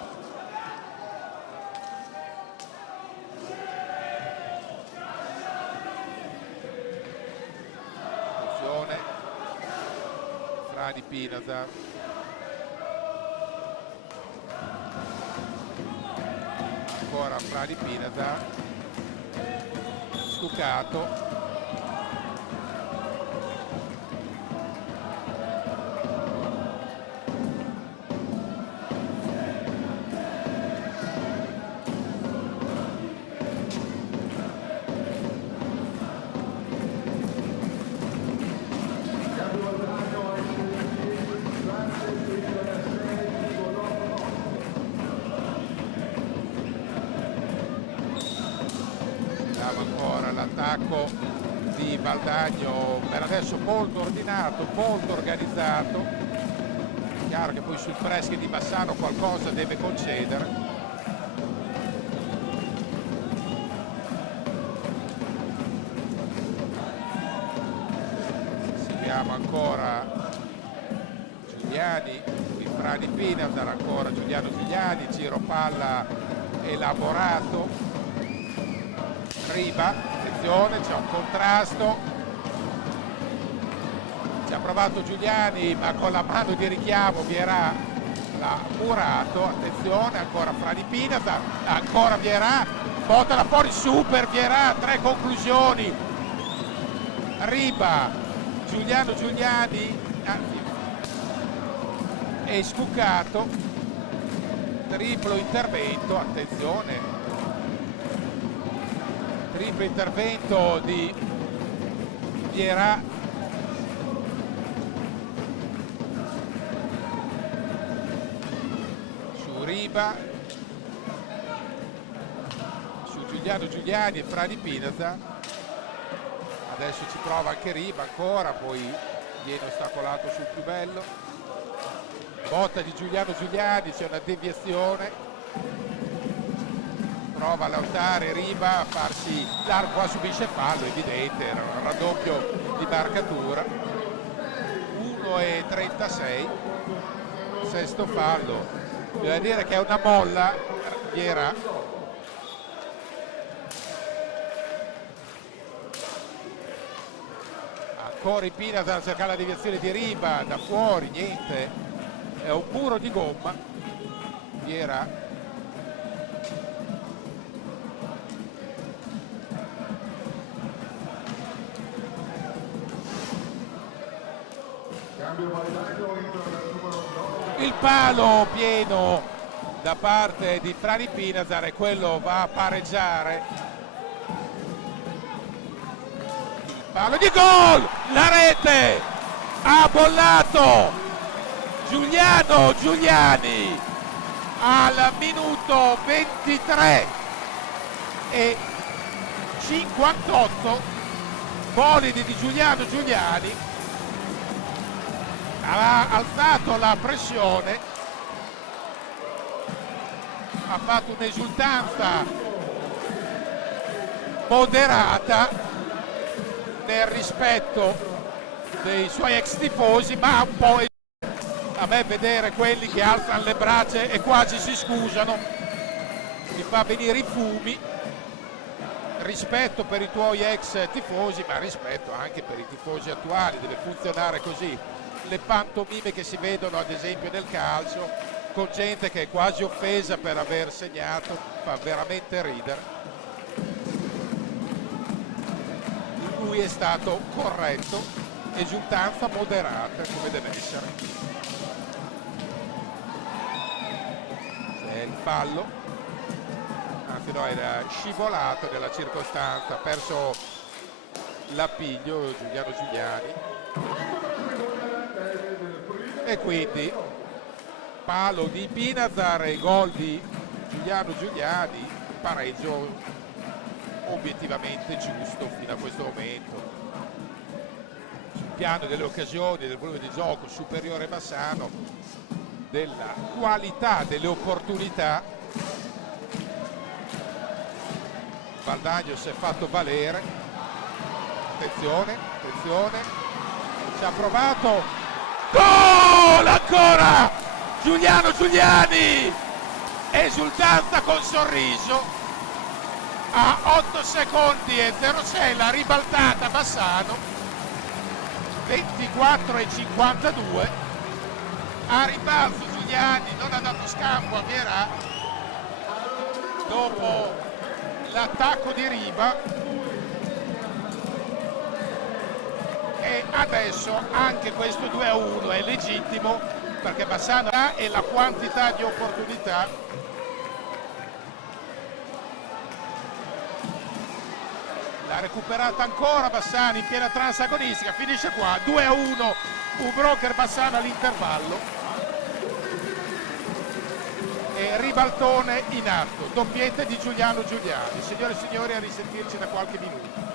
Attenzione, Fradi Pinazar. Ancora Fradi Pinazar. Stuccato, ancora l'attacco di Valdagno, per adesso molto ordinato, molto organizzato. È chiaro che poi sul press di Bassano qualcosa deve concedere. Seguiamo ancora Giuliani, qui Fradi Pinazar, ancora Giuliano Giuliani, giro palla elaborato. Riba, attenzione, c'è un contrasto, ci ha provato Giuliani ma con la mano di richiamo Vierà l'ha murato. Attenzione, ancora Fradi Pinazar, ancora Vierà, botta da fuori, super Vierà, 3 conclusioni. Riba, Giuliano Giuliani, è sbucato, triplo intervento, attenzione. Triplo intervento di Vierà. Su Riba, su Giuliano Giuliani e Fradi Pinazar. Adesso ci prova anche Riba ancora, poi viene ostacolato sul più bello. botta di Giuliano Giuliani, c'è una deviazione, prova a lottare Riva a farsi l'arco, qua subisce fallo, evidente, era un raddoppio di marcatura. 1,36, sesto fallo, bisogna dire che è una molla Viera. Ancora in Pinazar a cercare la deviazione di Riva, da fuori niente, è un muro di gomma. Viera il palo pieno da parte di Frani Pinazar e quello va a pareggiare. Palo di gol, la rete, ha bollato Giuliano Giuliani al minuto 23 e 58, bolidi di Giuliano Giuliani, ha alzato la pressione, ha fatto un'esultanza moderata nel rispetto dei suoi ex tifosi, ma un po' a me vedere quelli che alzano le braccia e quasi si scusano mi fa venire i fumi. Rispetto per i tuoi ex tifosi, ma rispetto anche per i tifosi attuali, deve funzionare così. Le pantomime che si vedono ad esempio nel calcio con gente che è quasi offesa per aver segnato fa veramente ridere. Lui è stato corretto, esultanza moderata come deve essere. C'è il fallo, anzi no, era scivolato nella circostanza, ha perso l'appiglio Giuliano Giuliani e quindi palo di Pinazar e gol di Giuliano Giuliani, pareggio obiettivamente giusto fino a questo momento. Sul piano delle occasioni, del volume di gioco superiore Bassano, della qualità delle opportunità Valdagno si è fatto valere. Attenzione, attenzione, ci ha provato, gol ancora Giuliano Giuliani, esultanza con sorriso. A 8 secondi e 06 la ribaltata Bassano, 24 e 52, a ribalzo Giuliani, non ha dato scampo a Viera dopo l'attacco di Riva e adesso anche questo 2-1 è legittimo perché Bassano ha e la quantità di opportunità. L'ha recuperata ancora Bassano in piena transagonistica, finisce qua 2-1, un broker Bassano all'intervallo e ribaltone in atto, doppietta di Giuliano Giuliani. Signore e signori, a risentirci da qualche minuto.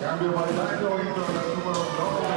Cambio guadagno entro dal numero 9.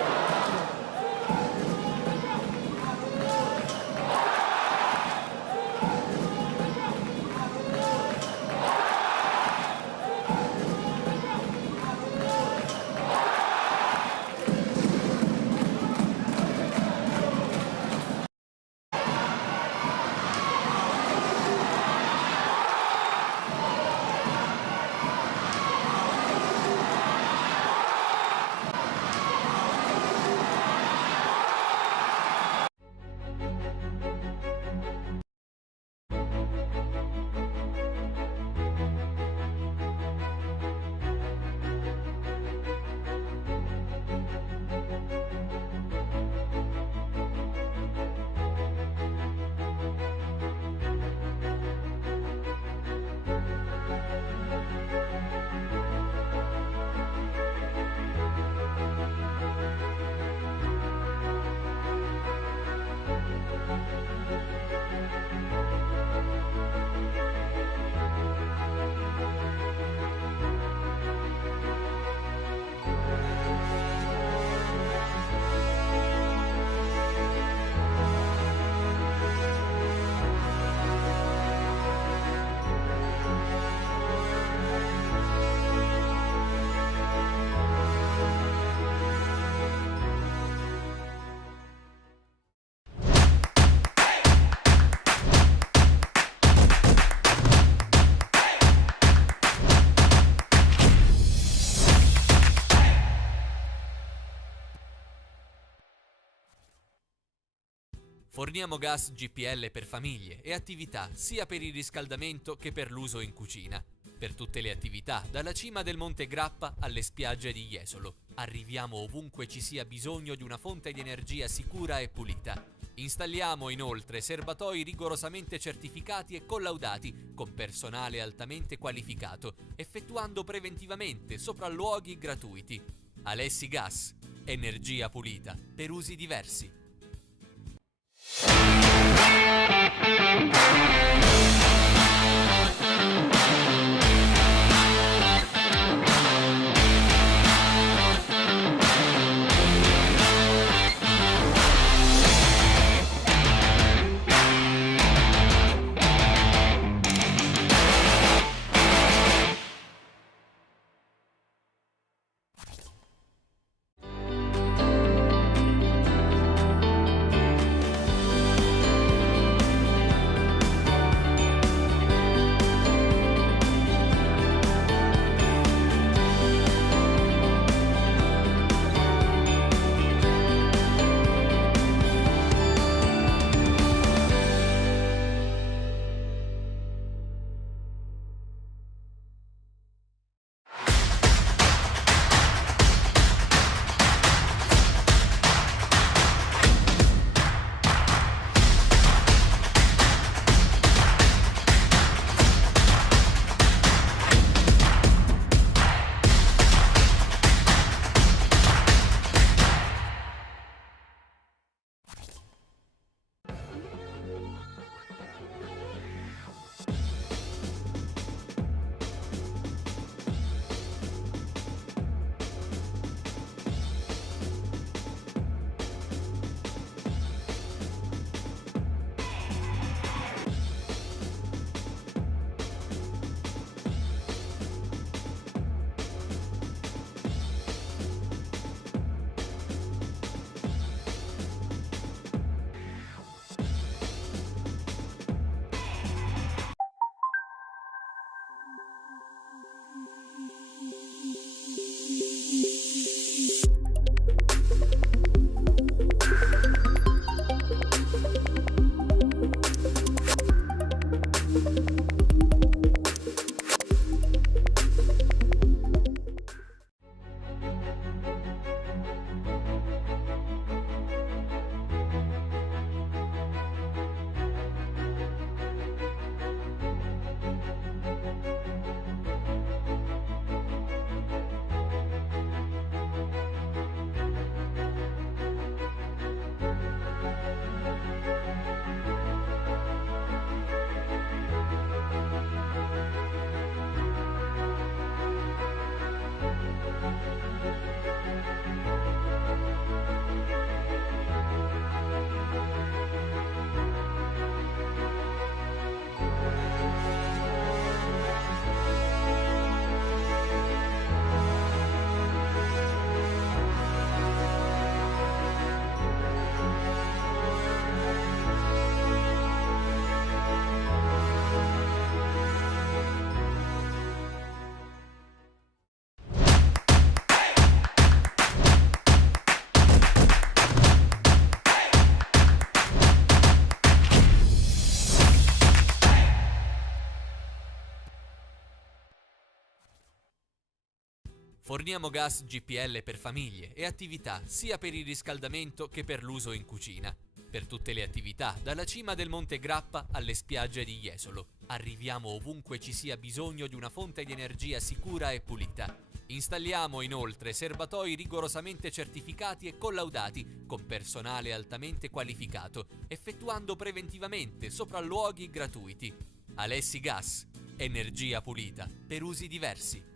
Forniamo gas GPL per famiglie e attività sia per il riscaldamento che per l'uso in cucina. Per tutte le attività, dalla cima del Monte Grappa alle spiagge di Jesolo. Arriviamo ovunque ci sia bisogno di una fonte di energia sicura e pulita. Installiamo inoltre serbatoi rigorosamente certificati e collaudati con personale altamente qualificato, effettuando preventivamente sopralluoghi gratuiti. Alessi Gas, energia pulita per usi diversi. Forniamo gas GPL per famiglie e attività sia per il riscaldamento che per l'uso in cucina. Per tutte le attività, dalla cima del Monte Grappa alle spiagge di Jesolo. Arriviamo ovunque ci sia bisogno di una fonte di energia sicura e pulita. Installiamo inoltre serbatoi rigorosamente certificati e collaudati con personale altamente qualificato, effettuando preventivamente sopralluoghi gratuiti. Alessi Gas, energia pulita per usi diversi.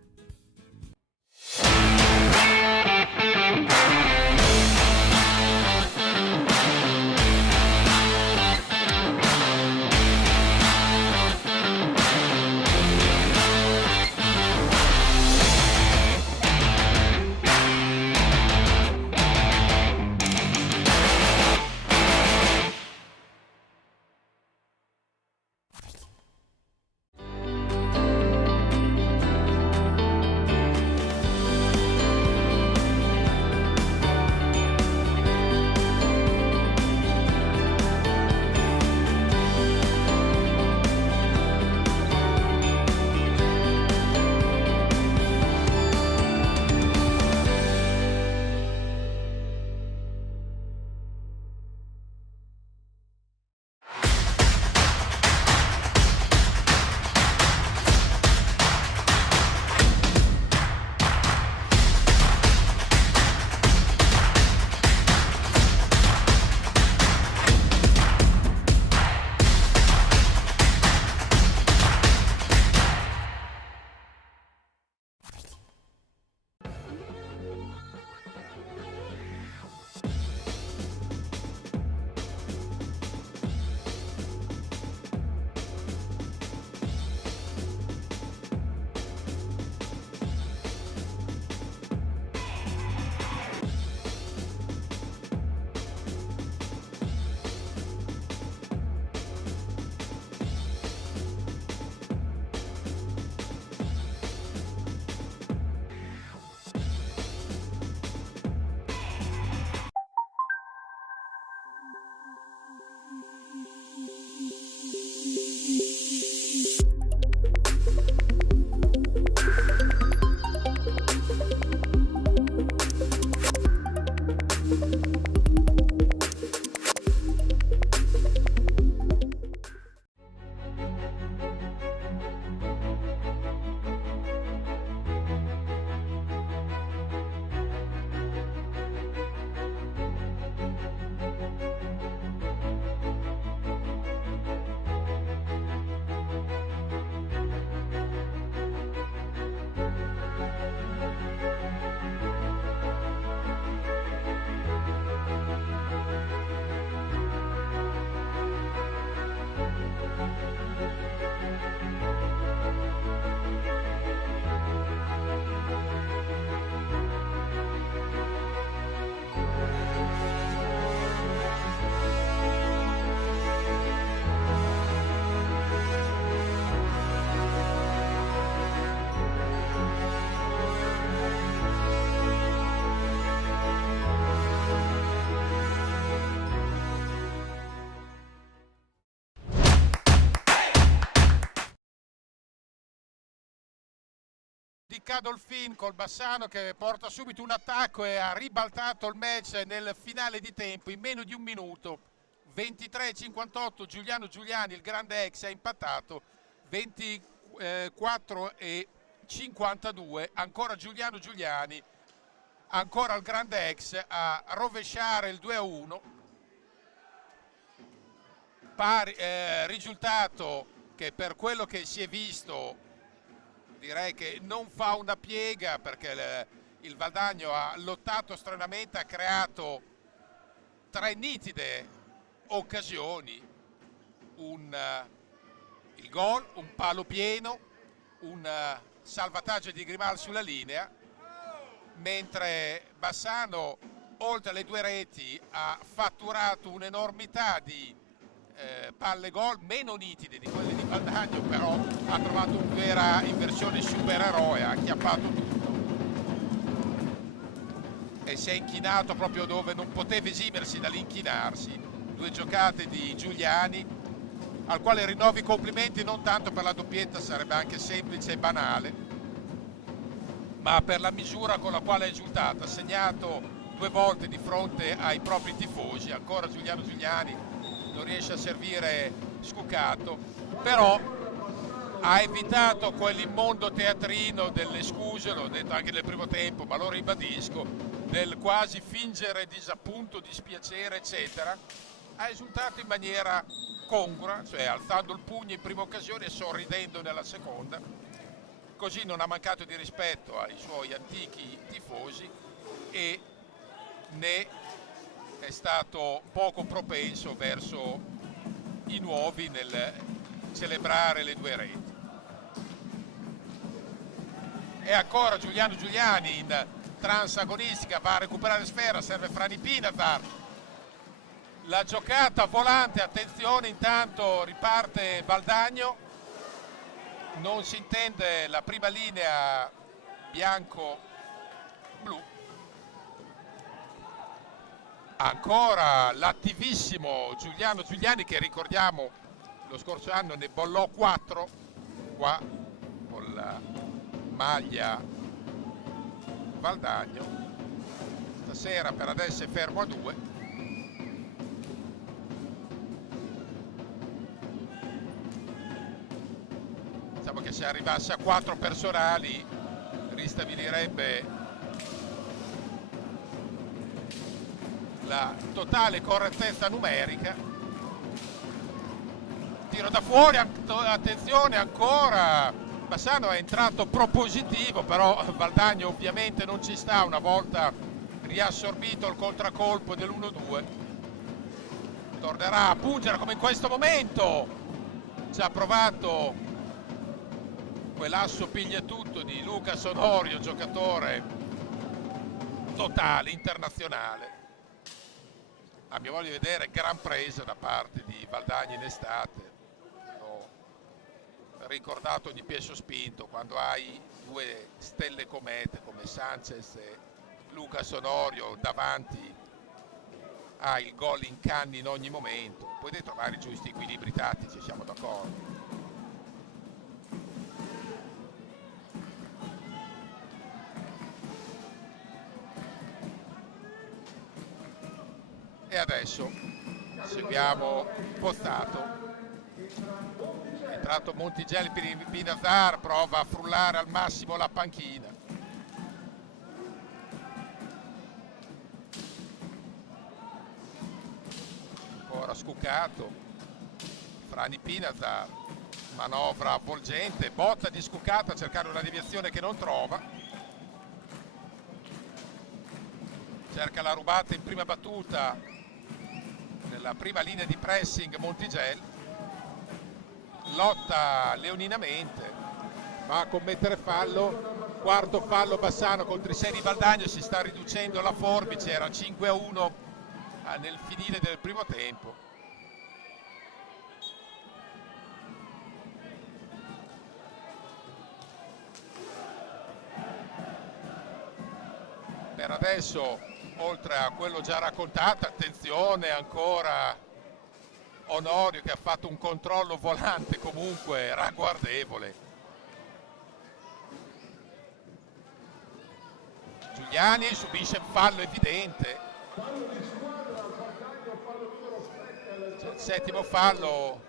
Di Cadolfin col Bassano che porta subito un attacco e ha ribaltato il match nel finale di tempo in meno di un minuto. 23-58 Giuliano Giuliani, il grande ex, ha impattato. 24-52 ancora Giuliano Giuliani, ancora il grande ex a rovesciare il 2-1. Risultato che per quello che si è visto direi che non fa una piega, perché il Valdagno ha lottato stranamente, ha creato 3 nitide occasioni, il gol, un palo pieno, un salvataggio di Grimal sulla linea, mentre Bassano oltre alle 2 reti ha fatturato un'enormità di palle gol meno nitide di quelle di Valdagno, però ha trovato una vera inversione supereroe, ha acchiappato tutto e si è inchinato proprio dove non poteva esimersi dall'inchinarsi. 2 giocate di Giuliani, al quale rinnovo i complimenti non tanto per la doppietta, sarebbe anche semplice e banale, ma per la misura con la quale è esultato, ha segnato 2 volte di fronte ai propri tifosi. Ancora Giuliano Giuliani non riesce a servire Scucato, però ha evitato quell'immondo teatrino delle scuse, l'ho detto anche nel primo tempo, ma lo ribadisco, del quasi fingere disappunto, dispiacere, eccetera. Ha esultato in maniera congrua, cioè alzando il pugno in prima occasione e sorridendo nella seconda. Così non ha mancato di rispetto ai suoi antichi tifosi e né è stato poco propenso verso i nuovi nel celebrare le 2 reti. E ancora Giuliano Giuliani in transagonistica, va a recuperare sfera, serve Frani Pinazar. La giocata volante, attenzione, intanto riparte Valdagno, non si intende la prima linea bianco-blu. Ancora l'attivissimo Giuliano Giuliani, che ricordiamo lo scorso anno ne bollò 4 qua con la maglia Valdagno. Stasera per adesso è fermo a 2. Diciamo che se arrivasse a 4 personali ristabilirebbe la totale correttezza numerica. Tiro da fuori, attenzione ancora, Bassano è entrato propositivo, però Valdagno ovviamente non ci sta una volta riassorbito il contraccolpo dell'1-2. Tornerà a pungere come in questo momento, ci ha provato quell'asso pigliatutto di Lucas Onorio, giocatore totale, internazionale. Abbiamo voglia di vedere gran presa da parte di Valdagno in estate. Ho ricordato ogni piè sospinto quando hai 2 stelle comete come Sanchez e Lucas Onorio davanti, hai il gol in canne in ogni momento, poi devi trovare i giusti equilibri tattici, siamo d'accordo. E adesso seguiamo Pozzato. È entrato Montigelli per Pinazar, prova a frullare al massimo la panchina. Ancora Scucato, Frani Pinazar, manovra avvolgente, botta di Scucato a cercare una deviazione che non trova. Cerca la rubata in prima battuta nella prima linea di pressing Montigelli, lotta leoninamente, va a commettere fallo, quarto fallo Bassano contro i 6 di Valdagno, si sta riducendo la forbice, era 5-1 nel finire del primo tempo. Per adesso, oltre a quello già raccontato, attenzione ancora Onorio che ha fatto un controllo volante comunque ragguardevole. Giuliani subisce un fallo evidente. C'è il 7º fallo.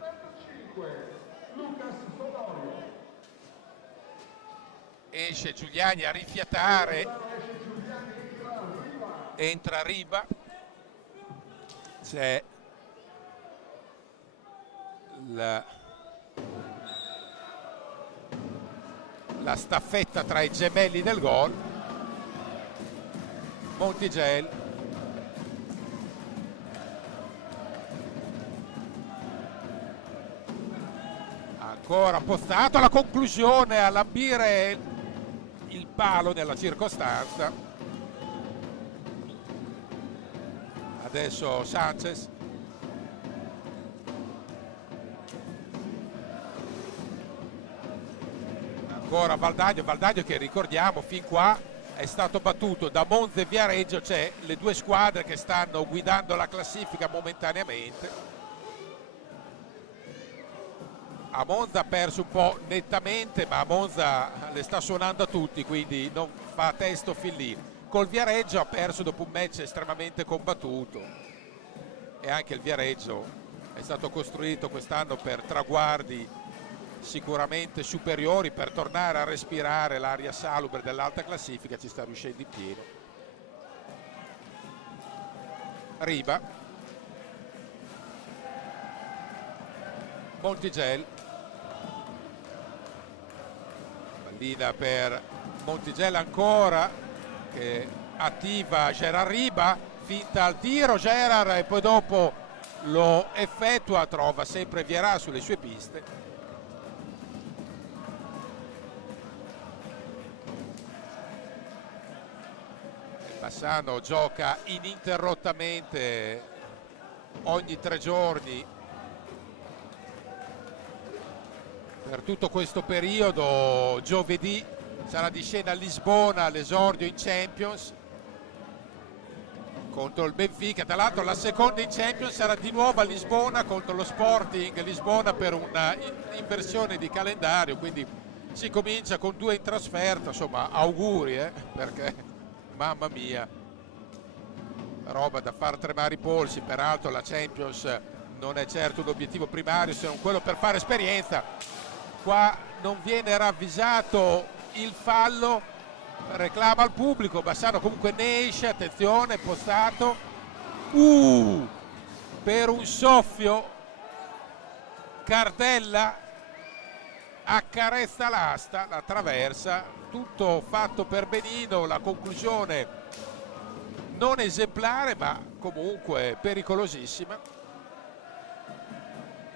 Esce Giuliani a rifiatare. Entra Riba, c'è la staffetta tra i gemelli del gol. Montigelli, ancora Pozzato, la conclusione a lambire il palo nella circostanza. Adesso Sanchez, ancora Valdagno che ricordiamo fin qua è stato battuto da Monza e Viareggio, cioè le 2 squadre che stanno guidando la classifica momentaneamente. A Monza ha perso un po' nettamente, ma a Monza le sta suonando a tutti, quindi non fa testo fin lì. Col Viareggio ha perso dopo un match estremamente combattuto, e anche il Viareggio è stato costruito quest'anno per traguardi sicuramente superiori, per tornare a respirare l'aria salubre dell'alta classifica. Ci sta riuscendo in pieno. Riba, Montigel, pallina per Montigel ancora, che attiva Gerard Riba, finta al tiro Gerard e poi dopo lo effettua, trova sempre Vierà sulle sue piste. Bassano gioca ininterrottamente ogni 3 giorni per tutto questo periodo. Giovedì sarà di scena a Lisbona l'esordio in Champions contro il Benfica. Tra l'altro la seconda in Champions sarà di nuovo a Lisbona contro lo Sporting Lisbona per una inversione di calendario, quindi si comincia con 2 in trasferta. Insomma, auguri, perché mamma mia, roba da far tremare i polsi. Peraltro la Champions non è certo l'obiettivo primario, se non quello per fare esperienza. Qua non viene ravvisato il fallo, reclama al pubblico. Bassano comunque ne esce, attenzione, postato, per un soffio Cardella accarezza l'asta, la traversa. Tutto fatto per benino, la conclusione non esemplare ma comunque pericolosissima,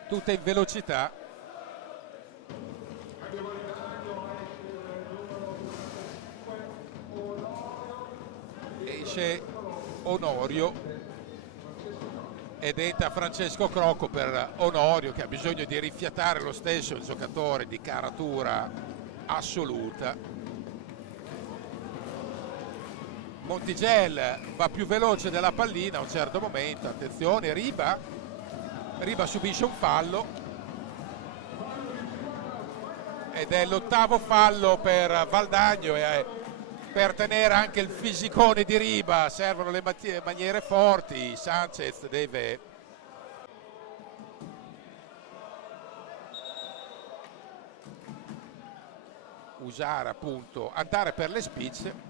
tutta in velocità. Esce Onorio ed entra Francesco Crocco per Onorio, che ha bisogno di rifiatare lo stesso, il giocatore di caratura assoluta. Montigel va più veloce della pallina a un certo momento, attenzione, Riba subisce un fallo ed è l'8º fallo per Valdagno, e per tenere anche il fisicone di Riba servono le maniere forti. Sanchez deve usare, appunto, andare per le spicce.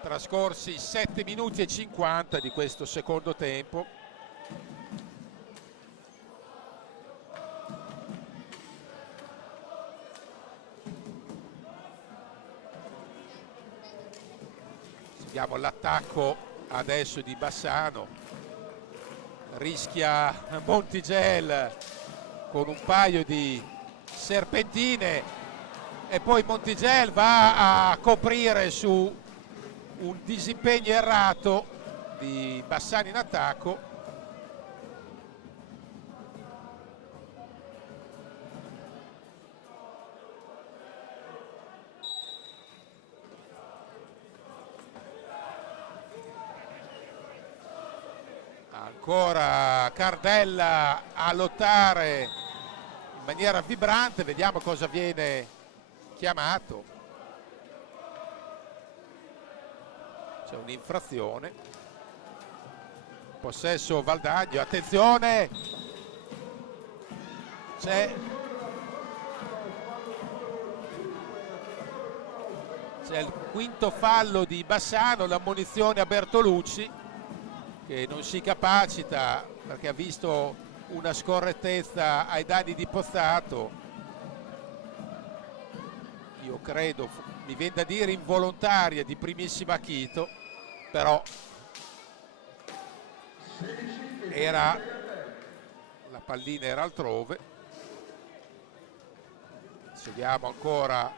Trascorsi 7 minuti e 50 di questo secondo tempo. Seguiamo l'attacco adesso di Bassano. Rischia Montigel con un paio di serpentine e poi Montigel va a coprire su un disimpegno errato di Bassano in attacco. Ancora Cardella a lottare in maniera vibrante, vediamo cosa viene chiamato. C'è un'infrazione, possesso Valdagno, attenzione, c'è il quinto fallo di Bassano, l'ammonizione a Bertolucci, che non si capacita perché ha visto una scorrettezza ai danni di Pozzato. Io credo, mi viene da dire involontaria, di primissima acchito, però la pallina era altrove. Seguiamo ancora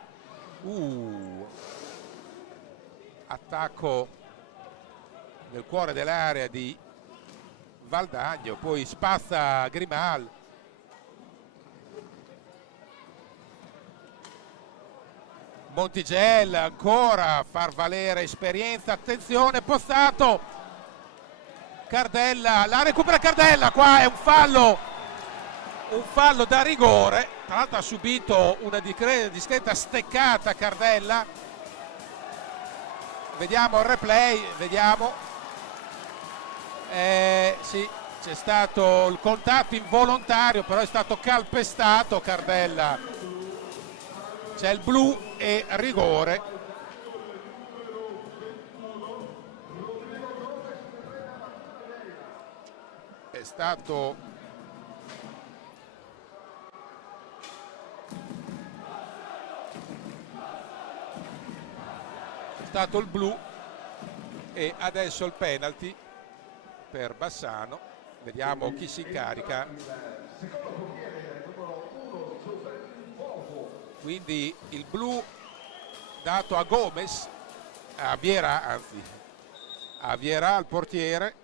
attacco nel cuore dell'area di Valdagno, poi spazza Grimal, Montigel ancora a far valere esperienza, attenzione, postato, Cardella, la recupera Cardella, qua è un fallo da rigore, tra l'altro ha subito una discreta steccata Cardella. Vediamo il replay, vediamo. Sì, c'è stato il contatto involontario, però è stato calpestato Cardella. C'è il blu e rigore. È stato il blu e adesso il penalty per Bassano. Vediamo chi si incarica. Quindi il blu dato a Gomez, a Vieira, al portiere,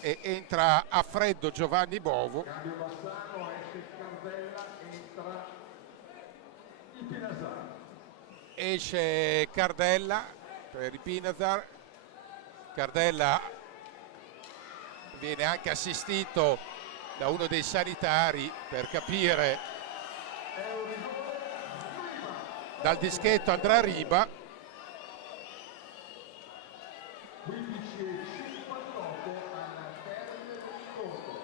e entra a freddo Giovanni Bovo. Cambio Bassano, esce Cardella, entra il Pinasar. Esce Cardella per il Pinasar. Cardella viene anche assistito da uno dei sanitari per capire. Dal dischetto andrà Riba. 15:59 al termine dell'incontro.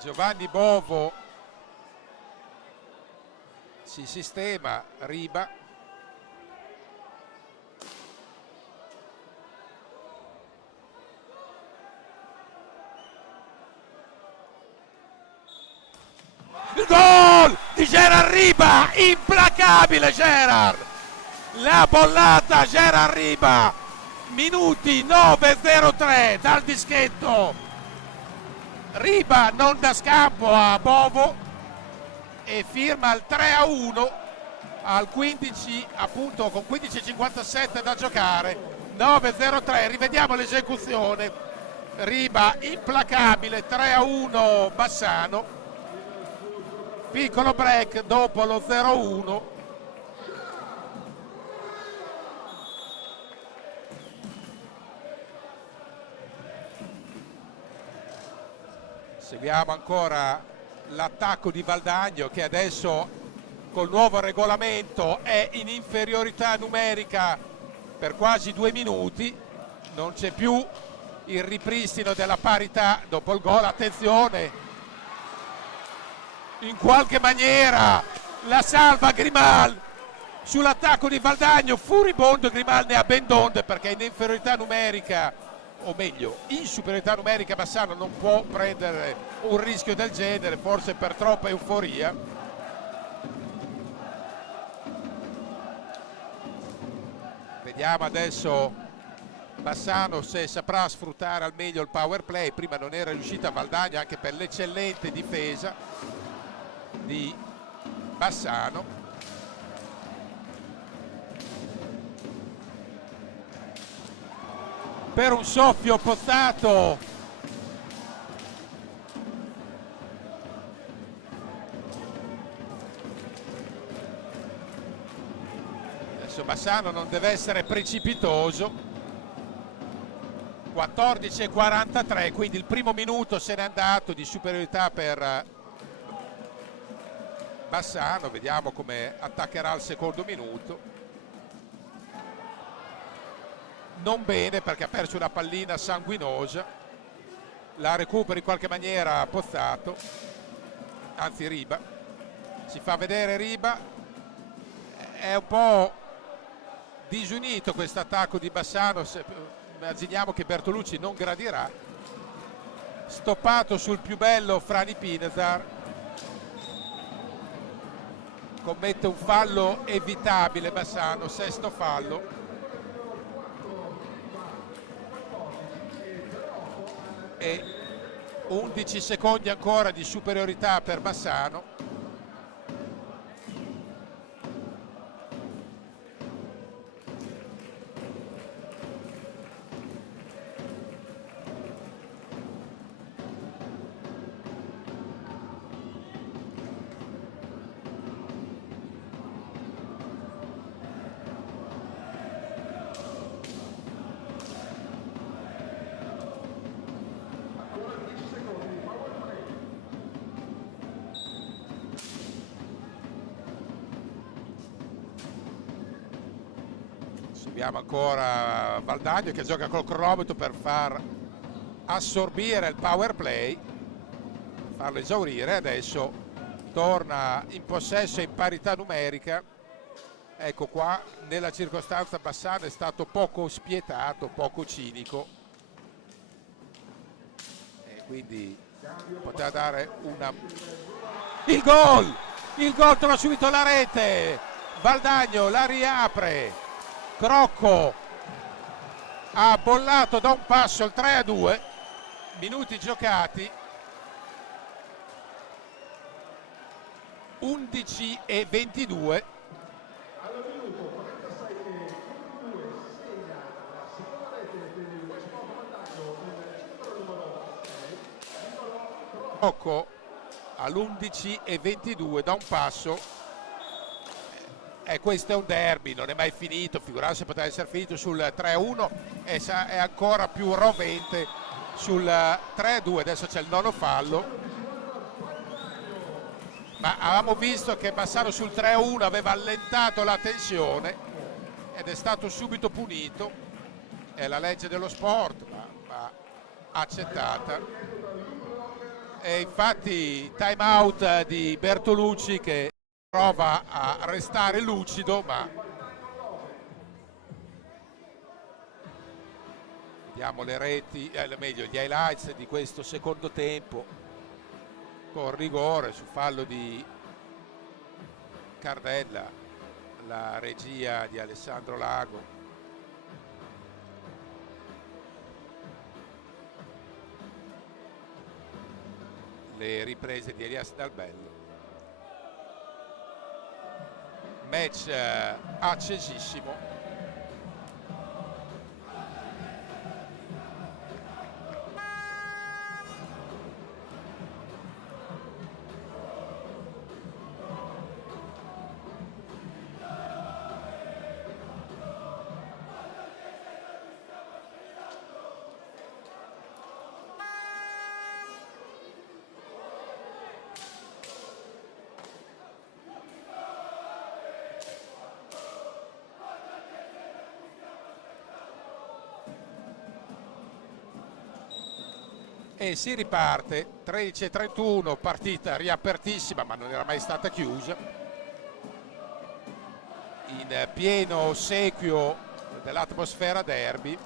Giovanni Bovo si sistema, Riba. Il gol di Gerard Riba, implacabile Gerard, la bollata Gerard Riba, minuti 9:03 dal dischetto. Riba non dà scampo a Bovo e firma il 3-1 al 15, appunto con 15:57 da giocare. 9:03, rivediamo l'esecuzione. Riba implacabile, 3-1 Bassano. Piccolo break dopo lo 0-1. Seguiamo ancora l'attacco di Valdagno, che adesso col nuovo regolamento è in inferiorità numerica per quasi 2 minuti. Non c'è più il ripristino della parità dopo il gol. Attenzione, in qualche maniera la salva Grimal sull'attacco di Valdagno. Furibondo Grimal, ne ha ben donde, perché in inferiorità numerica, o meglio in superiorità numerica, Bassano non può prendere un rischio del genere, forse per troppa euforia. Vediamo adesso Bassano se saprà sfruttare al meglio il power play. Prima non era riuscita Valdagno, anche per l'eccellente difesa di Bassano. Per un soffio Pozzato, adesso Bassano non deve essere precipitoso. 14:43, quindi il primo minuto se n'è andato di superiorità per Bassano. Vediamo come attaccherà il secondo minuto. Non bene, perché ha perso una pallina sanguinosa. La recupera in qualche maniera Pozzato, anzi Riba. Si fa vedere Riba. È un po' disunito questo attacco di Bassano. Immaginiamo che Bertolucci non gradirà. Stoppato sul più bello Frani Pinasar. Commette un fallo evitabile Bassano, sesto fallo. E 11 secondi ancora di superiorità per Bassano. Seguiamo ancora Valdagno che gioca col cronometro per far assorbire il power play, farlo esaurire. Adesso torna in possesso e in parità numerica. Ecco qua, nella circostanza Bassano è stato poco spietato, poco cinico, e quindi poteva dare una... Il gol! Il gol trova subito la rete, Valdagno la riapre, Crocco ha bollato da un passo il 3-2, minuti giocati, 11 e 22. Crocco all'11 e 22 da un passo. Questo è un derby, non è mai finito, figurarsi se poteva essere finito sul 3-1 e è ancora più rovente sul 3-2. Adesso c'è il nono fallo, ma avevamo visto che Bassano sul 3-1 aveva allentato la tensione ed è stato subito punito. È la legge dello sport, ma accettata. E infatti time out di Bertolucci che prova a restare lucido, ma vediamo le reti, meglio gli highlights di questo secondo tempo, con rigore su fallo di Cardella, la regia di Alessandro Lago. Le riprese di Elias Dalbello. Match accesissimo. E si riparte, 13:31, partita riapertissima ma non era mai stata chiusa, in pieno ossequio dell'atmosfera derby.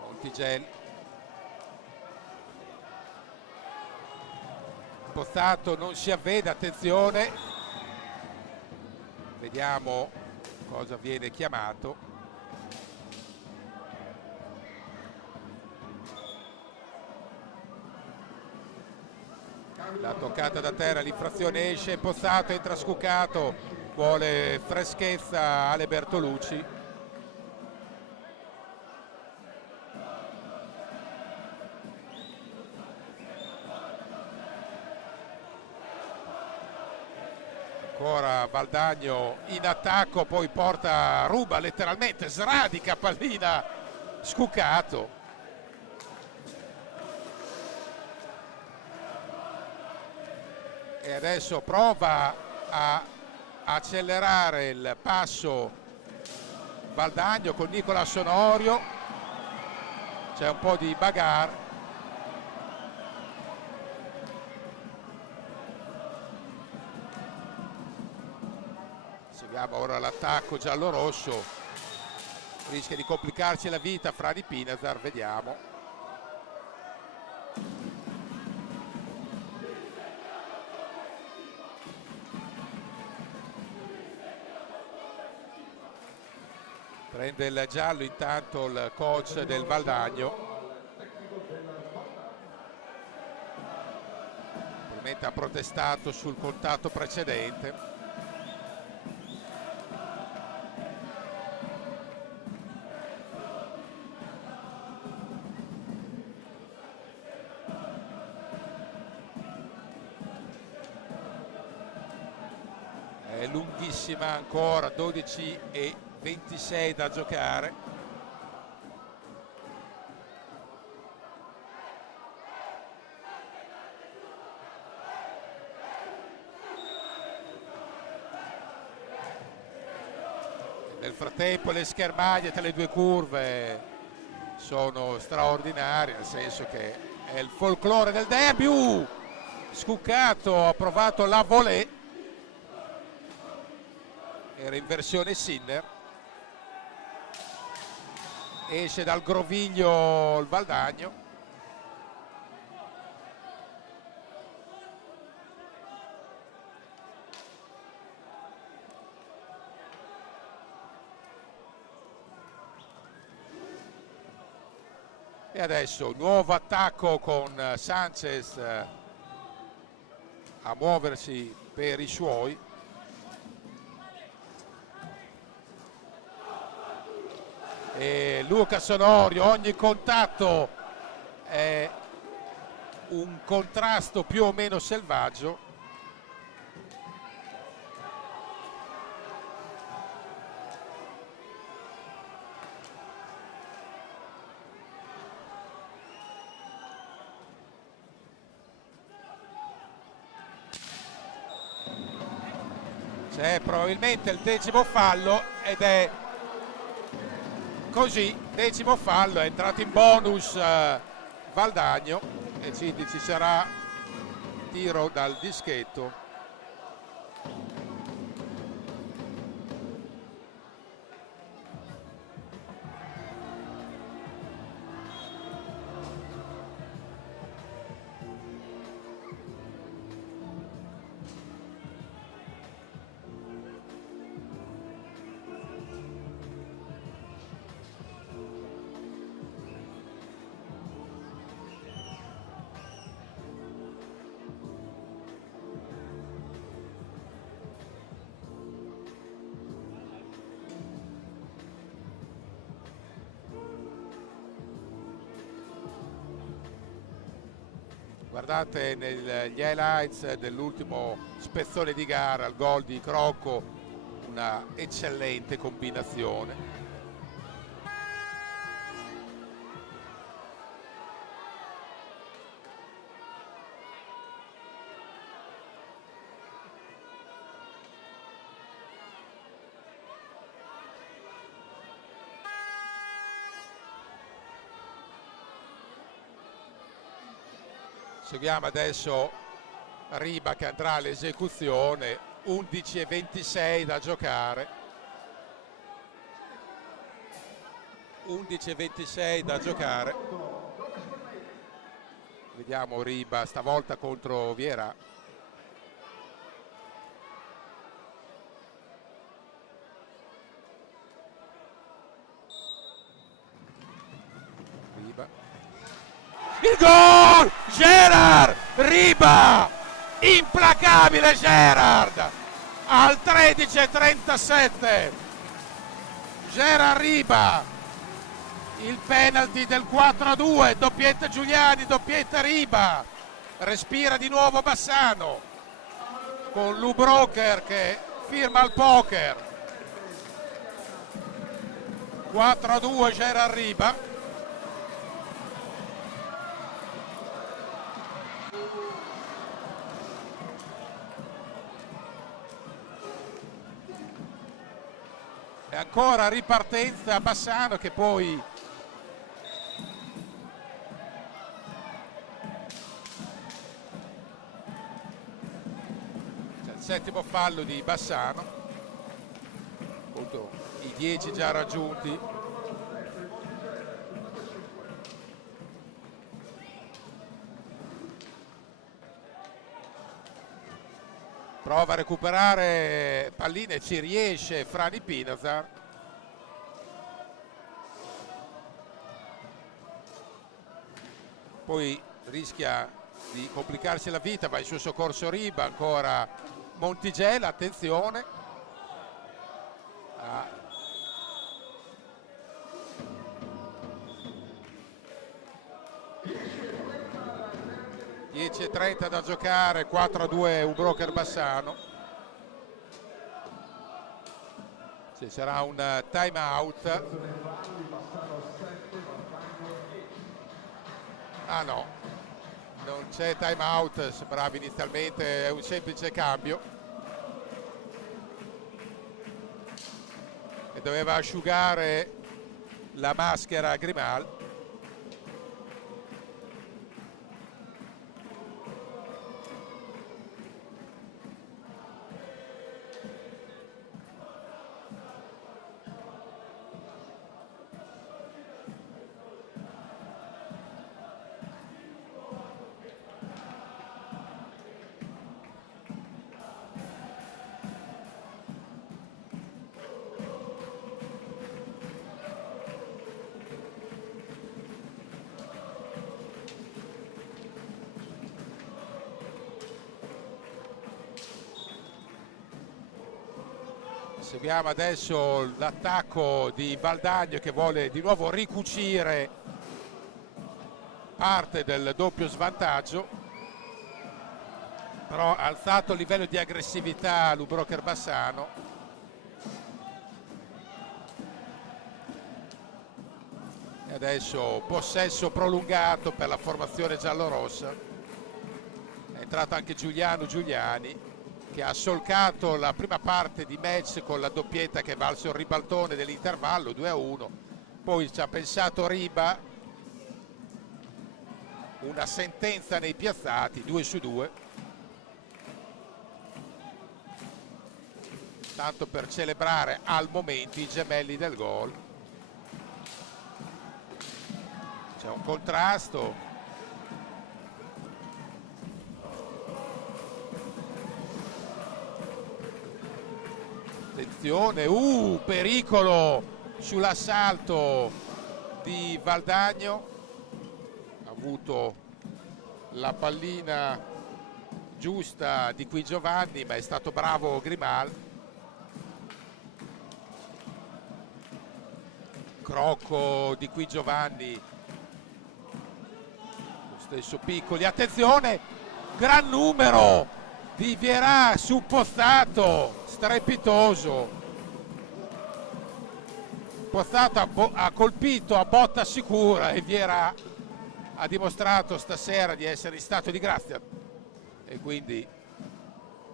Montigelli, Pozzato non si avvede, attenzione, vediamo cosa viene chiamato. La toccata da terra, l'infrazione esce, Pozzato entra scuccato, vuole freschezza Ale Bertolucci. Ancora Valdagno in attacco, poi ruba letteralmente, sradica pallina scuccato. E adesso prova a accelerare il passo Valdagno con Nicola Onorio, c'è un po' di bagarre. Seguiamo ora l'attacco giallo-rosso, rischia di complicarci la vita Fradi Pinazar, vediamo. Prende il giallo intanto il coach del Valdagno. Probabilmente ha protestato sul contatto precedente. È lunghissima ancora, 12:26 da giocare. Nel frattempo le schermaglie tra le due curve sono straordinarie, nel senso che è il folklore del derby. Scuccato, ha provato la volée, era in versione Sinner, esce dal groviglio il Valdagno. E adesso nuovo attacco con Sanchez a muoversi per i suoi. E Lucas Onorio, ogni contatto è un contrasto più o meno selvaggio. C'è probabilmente il 10° fallo ed è così, 10° fallo, è entrato in bonus Valdagno e ci sarà tiro dal dischetto. Guardate negli highlights dell'ultimo spezzone di gara il gol di Crocco, una eccellente combinazione. Seguiamo adesso Riba che andrà all'esecuzione, 11:26 da giocare. 11:26 da giocare. Vediamo Riba stavolta contro Vieira. Riba. Il gol! Gerard Riba! Implacabile Gerard! Al 13:37 Gerard Riba, il penalty del 4-2, doppietta Giuliani, doppietta Riba, respira di nuovo Bassano con Lou Broker che firma il poker. 4-2 Gerard Riba. E ancora ripartenza Bassano che poi c'è il 7° fallo di Bassano contro i 10 già raggiunti. Prova a recuperare palline, ci riesce Frani Pinazar. Poi rischia di complicarsi la vita, va in suo soccorso Riba, ancora Montigella, attenzione. 10:30 da giocare, 4-2 Ubroker Bassano. Ci sarà un time out. Ah no, non c'è time out, sembrava inizialmente, è un semplice cambio. e doveva asciugare la maschera Grimal. Seguiamo adesso l'attacco di Valdagno che vuole di nuovo ricucire parte del doppio svantaggio, però ha alzato il livello di aggressività Lubrocher Bassano. E adesso possesso prolungato per la formazione giallorossa. È entrato anche Giuliano Giuliani, che ha solcato la prima parte di match con la doppietta che valse un ribaltone dell'intervallo 2-1. Poi ci ha pensato Riba, una sentenza nei piazzati 2-2, tanto per celebrare al momento i gemelli del gol. C'è un contrasto. Attenzione, pericolo sull'assalto di Valdagno. Ha avuto la pallina giusta di qui Giovanni, ma è stato bravo Grimal. Crocco di qui Giovanni, lo stesso Piccoli. Attenzione, gran numero di Vierà su Pozzato, strepitoso. Pozzato ha colpito a botta sicura e Vierà ha dimostrato stasera di essere in stato di grazia, e quindi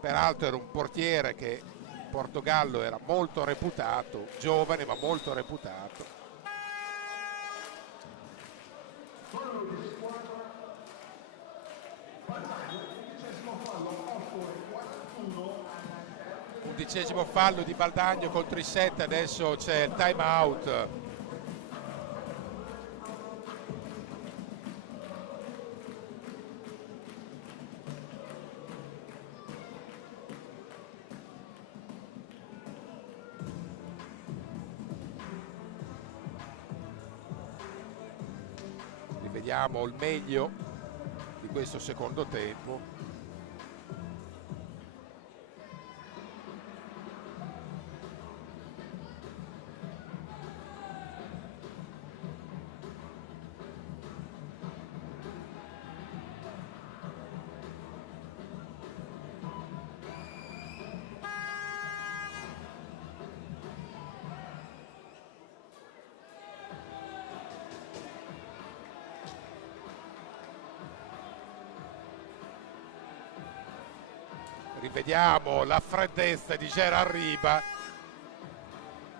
peraltro era un portiere che in Portogallo era molto reputato, giovane ma molto reputato. Undicesimo fallo di Valdagno contro i 7, adesso c'è il time out. Rivediamo il meglio di questo secondo tempo. Rivediamo la freddezza di Gerard Riba.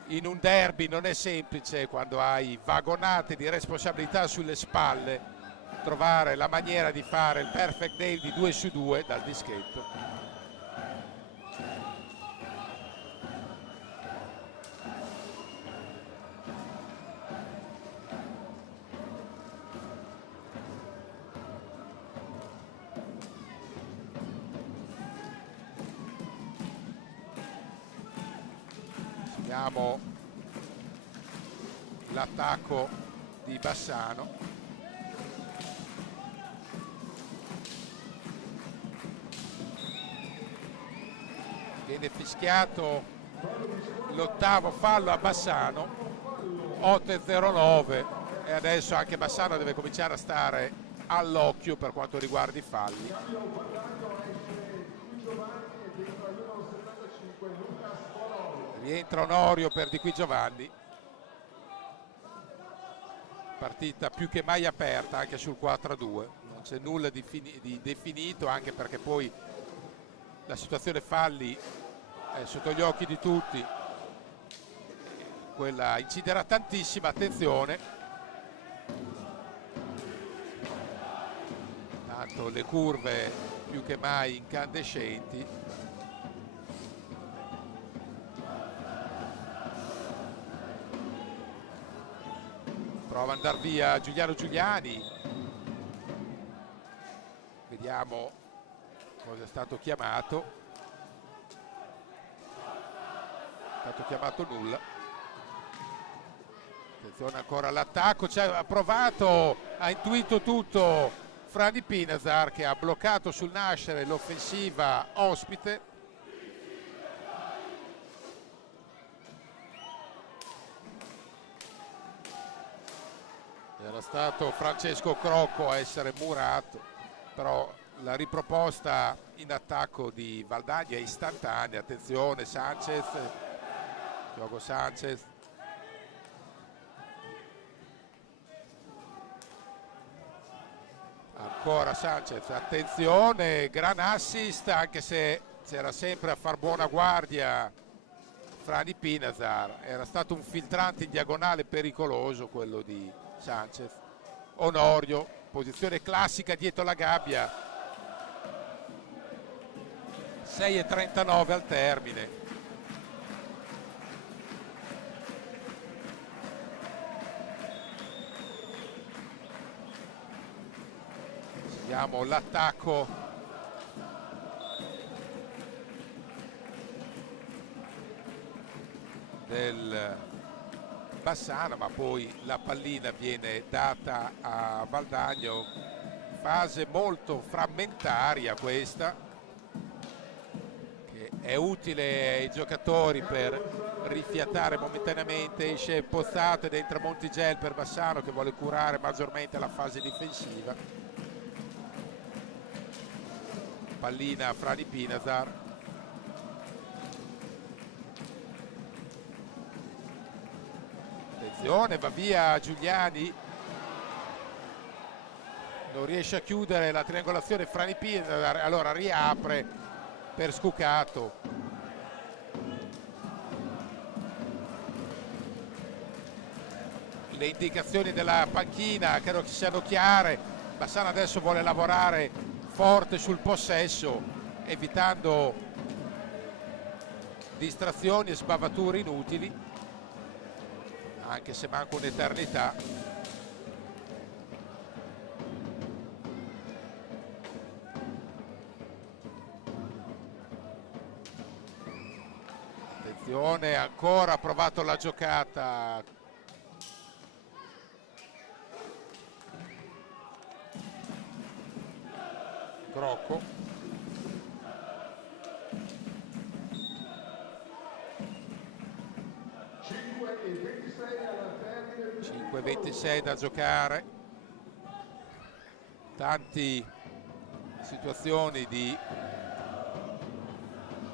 In un derby non è semplice, quando hai vagonate di responsabilità sulle spalle, trovare la maniera di fare il perfect game di 2-2 dal dischetto. Vediamo l'attacco di Bassano. Viene fischiato l'ottavo fallo a Bassano, 8-09, e adesso anche Bassano deve cominciare a stare all'occhio per quanto riguarda i falli. Rientra Onorio per Di Qui Giovanni. Partita più che mai aperta anche sul 4-2, non c'è nulla di definito, anche perché poi la situazione falli è sotto gli occhi di tutti. quella inciderà tantissimo, attenzione. Tanto le curve più che mai incandescenti. Prova ad andare via Giuliano Giuliani. Vediamo cosa è stato chiamato. È stato chiamato nulla. Attenzione ancora all'attacco, ha provato, ha intuito tutto Franny Pinazar, che ha bloccato sul nascere l'offensiva ospite. Era stato Francesco Crocco a essere murato, però la riproposta in attacco di Valdagno è istantanea. Attenzione, Sanchez, gioco Sanchez. Ancora Sanchez, attenzione, gran assist, anche se c'era sempre a far buona guardia Franny Pinazar. Era stato un filtrante in diagonale pericoloso quello di Sanchez. Onorio, posizione classica dietro la gabbia. 6:39 al termine. Vediamo l'attacco del Bassano, ma poi la pallina viene data a Valdagno. Fase molto frammentaria questa, che è utile ai giocatori per rifiatare momentaneamente. Esce Pozzato ed entra Montigel per Bassano, che vuole curare maggiormente la fase difensiva. Pallina a Franny Pinazar. Attenzione, va via Giuliani. Non riesce a chiudere la triangolazione Franny Pinazar, allora riapre per Scucato. Le indicazioni della panchina credo che siano chiare. Bassano adesso vuole lavorare forte sul possesso, evitando distrazioni e sbavature inutili, anche se manca un'eternità. Attenzione, ancora ha provato la giocata Crocco. 5:26 da giocare. Tanti situazioni di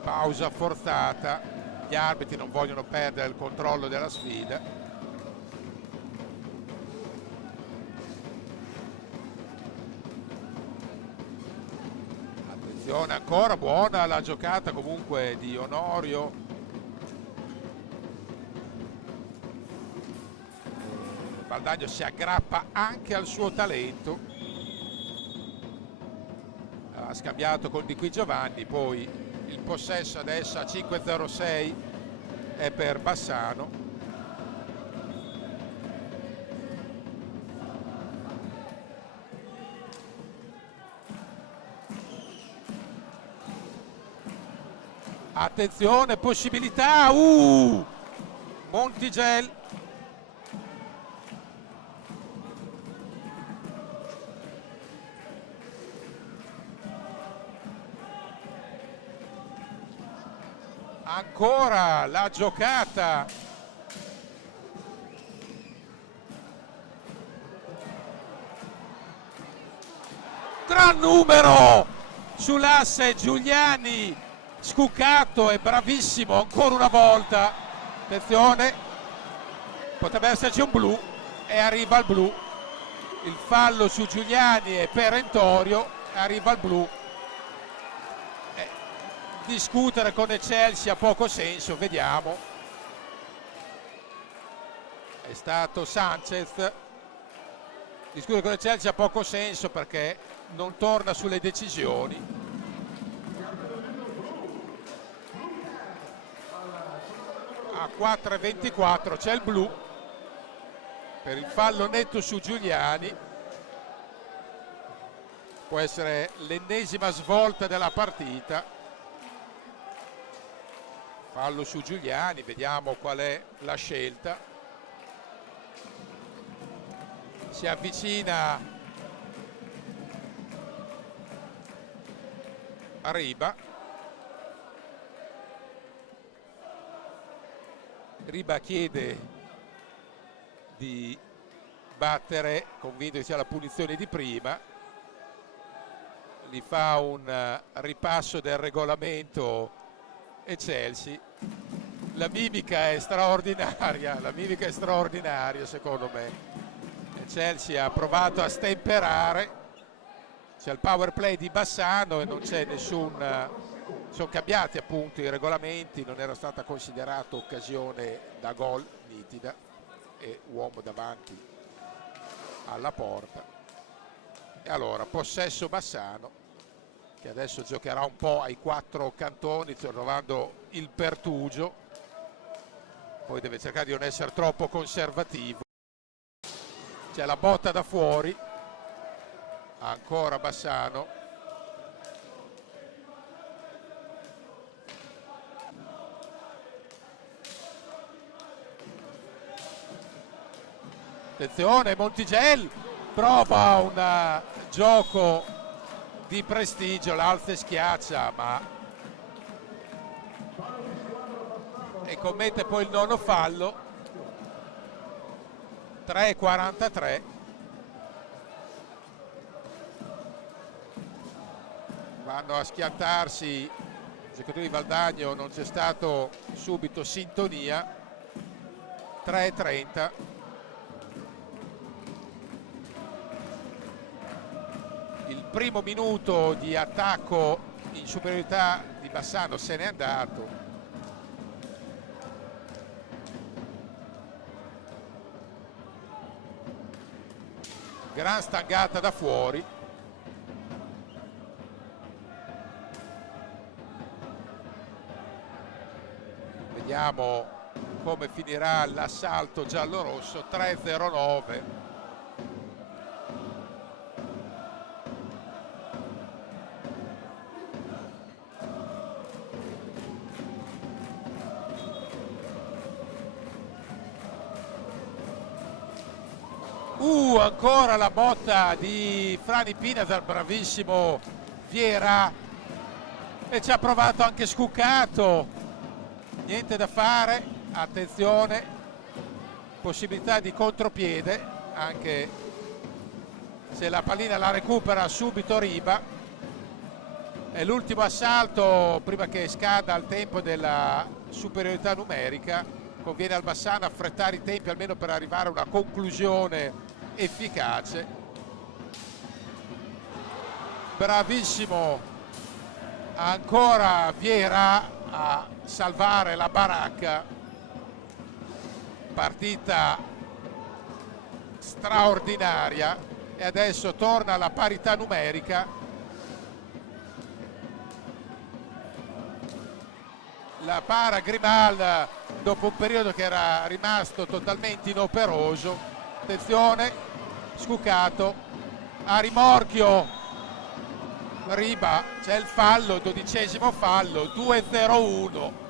pausa forzata. Gli arbitri non vogliono perdere il controllo della sfida. Ancora buona la giocata comunque di Onorio. Valdagno si aggrappa anche al suo talento. Ha scambiato con Di Qui Giovanni, poi il possesso adesso a 5:06 è per Bassano. Attenzione, possibilità, Montigel. Ancora la giocata. Gran numero sull'asse Giuliani. Scucato è bravissimo ancora una volta. Attenzione, potrebbe esserci un blu e arriva il blu. Il fallo su Giuliani è perentorio, arriva il blu. Discutere con Chelsea ha poco senso, vediamo. è stato Sanchez. Discutere con il Chelsea ha poco senso perché non torna sulle decisioni. A 4:24 c'è il blu per il fallo netto su Giuliani. Può essere l'ennesima svolta della partita. Fallo su Giuliani, vediamo qual è la scelta. Si avvicina a Riba. Riba chiede di battere, convinto che sia la punizione di prima. Gli fa un ripasso del regolamento e Chelsea. La mimica è straordinaria secondo me. Chelsea ha provato a stemperare, c'è il power play di Bassano e non c'è sono cambiati appunto i regolamenti, non era stata considerata occasione da gol nitida e uomo davanti alla porta. E allora possesso Bassano, che adesso giocherà un po' ai 4 cantoni trovando il pertugio, poi deve cercare di non essere troppo conservativo. C'è la botta da fuori, ancora Bassano. Attenzione, Montigelli prova un gioco di prestigio, l'alza e schiaccia, e commette poi il nono fallo. 3:43. Vanno a schiantarsi i giocatori di Valdagno, non c'è stato subito sintonia. 3:30. Il primo minuto di attacco in superiorità di Bassano se n'è andato. Gran stangata da fuori. Vediamo come finirà l'assalto giallorosso. 3:09. Ancora la botta di Frani Pinazar, bravissimo Viera, e ci ha provato anche Scuccato, niente da fare. Attenzione, possibilità di contropiede anche se la pallina la recupera subito Riba. È l'ultimo assalto prima che scada il tempo della superiorità numerica. Conviene al Bassano affrettare i tempi almeno per arrivare a una conclusione efficace. Bravissimo ancora Viera a salvare la baracca. Partita straordinaria e adesso torna alla parità numerica. La para Grimal dopo un periodo che era rimasto totalmente inoperoso. Attenzione, Scuccato a rimorchio Riba, c'è il fallo, 12° fallo. 2:01.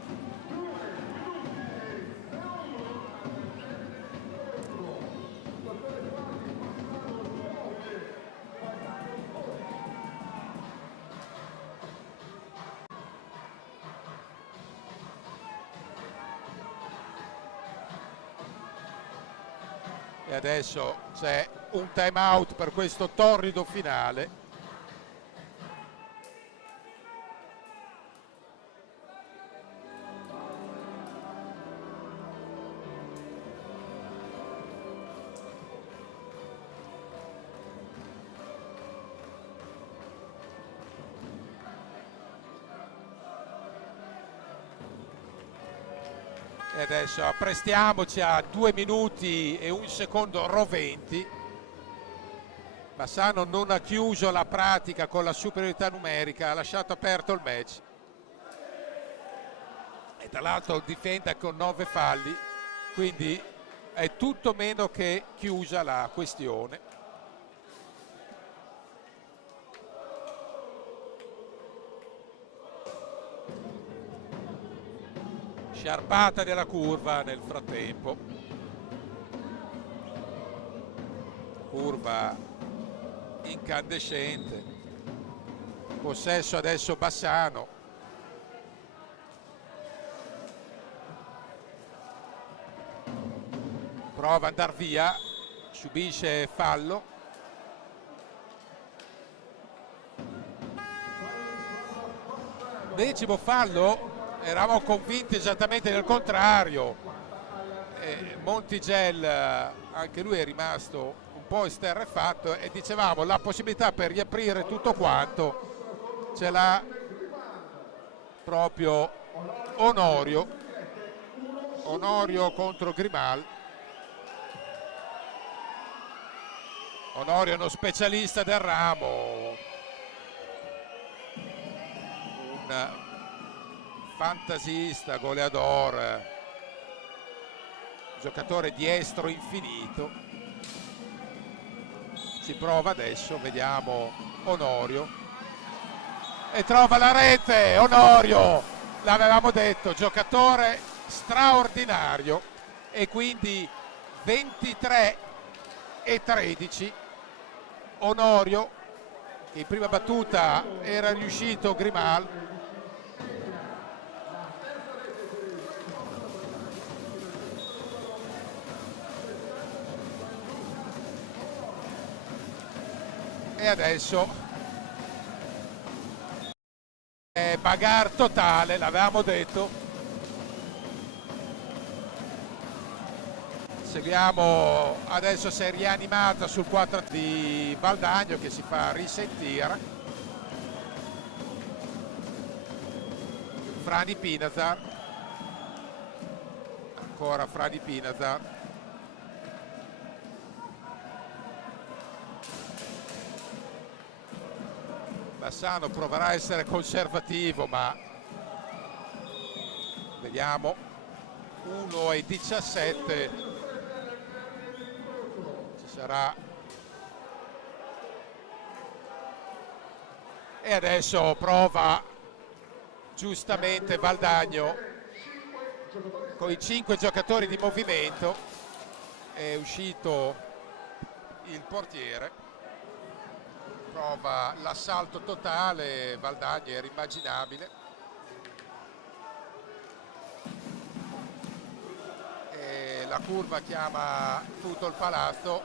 E adesso c'è un time out per questo torrido finale. E adesso apprestiamoci a 2 minuti e 1 secondo roventi. Bassano non ha chiuso la pratica con la superiorità numerica, ha lasciato aperto il match. E tra l'altro difende con 9 falli, quindi è tutto meno che chiusa la questione. Sciarpata della curva nel frattempo. Curva incandescente. Possesso adesso Bassano. Prova ad andare via, subisce fallo. Decimo fallo. Eravamo convinti esattamente del contrario. Montigel, anche lui è rimasto un po' esterrefatto e dicevamo la possibilità per riaprire tutto quanto ce l'ha proprio Onorio contro Grimal. Onorio è uno specialista del ramo, un fantasista, goleador, giocatore diestro infinito. Ci prova adesso, vediamo Onorio e trova la rete. Onorio, l'avevamo detto, giocatore straordinario, e quindi 23-13. Onorio, che in prima battuta era riuscito Grimal. E adesso è bagarre totale, l'avevamo detto. Seguiamo adesso, si è rianimata sul 4 di Valdagno che si fa risentire. Frani Pinazar, ancora Frani Pinazar. Bassano proverà a essere conservativo, ma vediamo. 1-17, ci sarà. E adesso prova giustamente Valdagno con i 5 giocatori di movimento. È uscito il portiere. Prova l'assalto totale, Valdagno era immaginabile. E la curva chiama tutto il palazzo.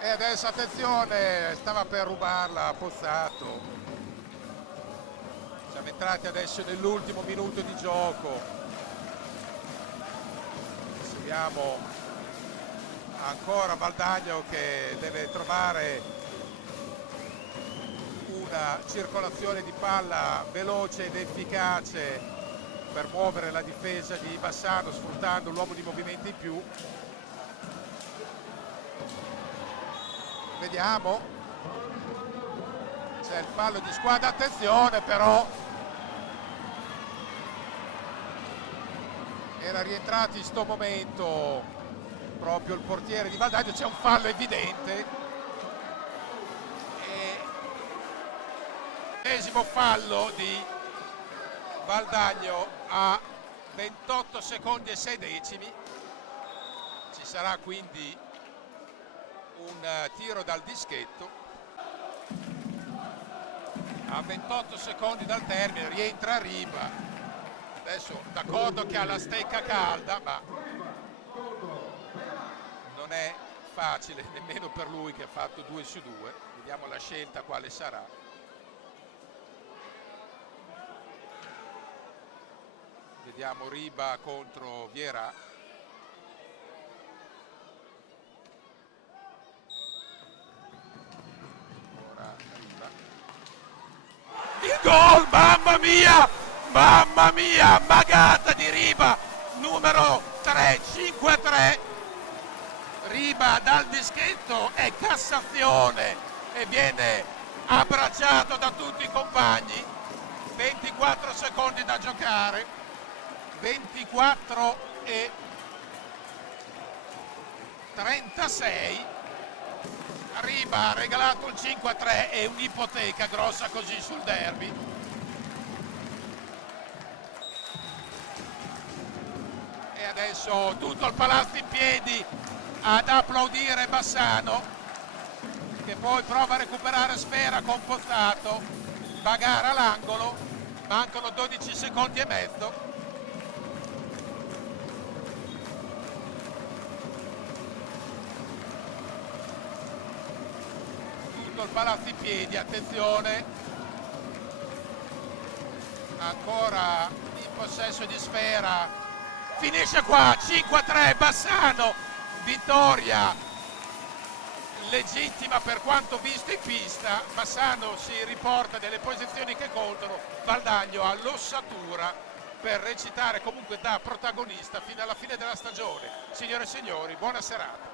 E adesso attenzione, stava per rubarla Pozzato. Siamo entrati adesso nell'ultimo minuto di gioco. Seguiamo ancora Valdagno che deve trovare una circolazione di palla veloce ed efficace per muovere la difesa di Bassano, sfruttando l'uomo di movimento in più. Vediamo, c'è il fallo di squadra, attenzione però, era rientrato in sto momento proprio il portiere di Valdagno. C'è un fallo evidente e l'ennesimo fallo di Valdagno a 28 secondi e 6 decimi. Ci sarà quindi un tiro dal dischetto a 28 secondi dal termine. Rientra Riba, adesso d'accordo che ha la stecca calda, ma non è facile nemmeno per lui che ha fatto 2 su 2. Vediamo la scelta quale sarà. Vediamo Riba contro Vierà. Ora Riba. Il gol, mamma mia! Mamma mia, magata di Riba, numero 3, 5-3. Riba dal dischetto è Cassazione e viene abbracciato da tutti i compagni. 24 secondi da giocare, 24 e 36. Riba ha regalato il 5-3 e un'ipoteca grossa così sul derby. E adesso tutto il palazzo in piedi ad applaudire Bassano, che poi prova a recuperare Sfera con Pozzato, bagarra all'angolo, mancano 12 secondi e mezzo. Tutto il palazzo in piedi, attenzione, ancora in possesso di Sfera, finisce qua, 5-3 Bassano, vittoria legittima per quanto visto in pista. Bassano si riporta delle posizioni che contano, Valdagno ha l'ossatura per recitare comunque da protagonista fino alla fine della stagione. Signore e signori, buona serata.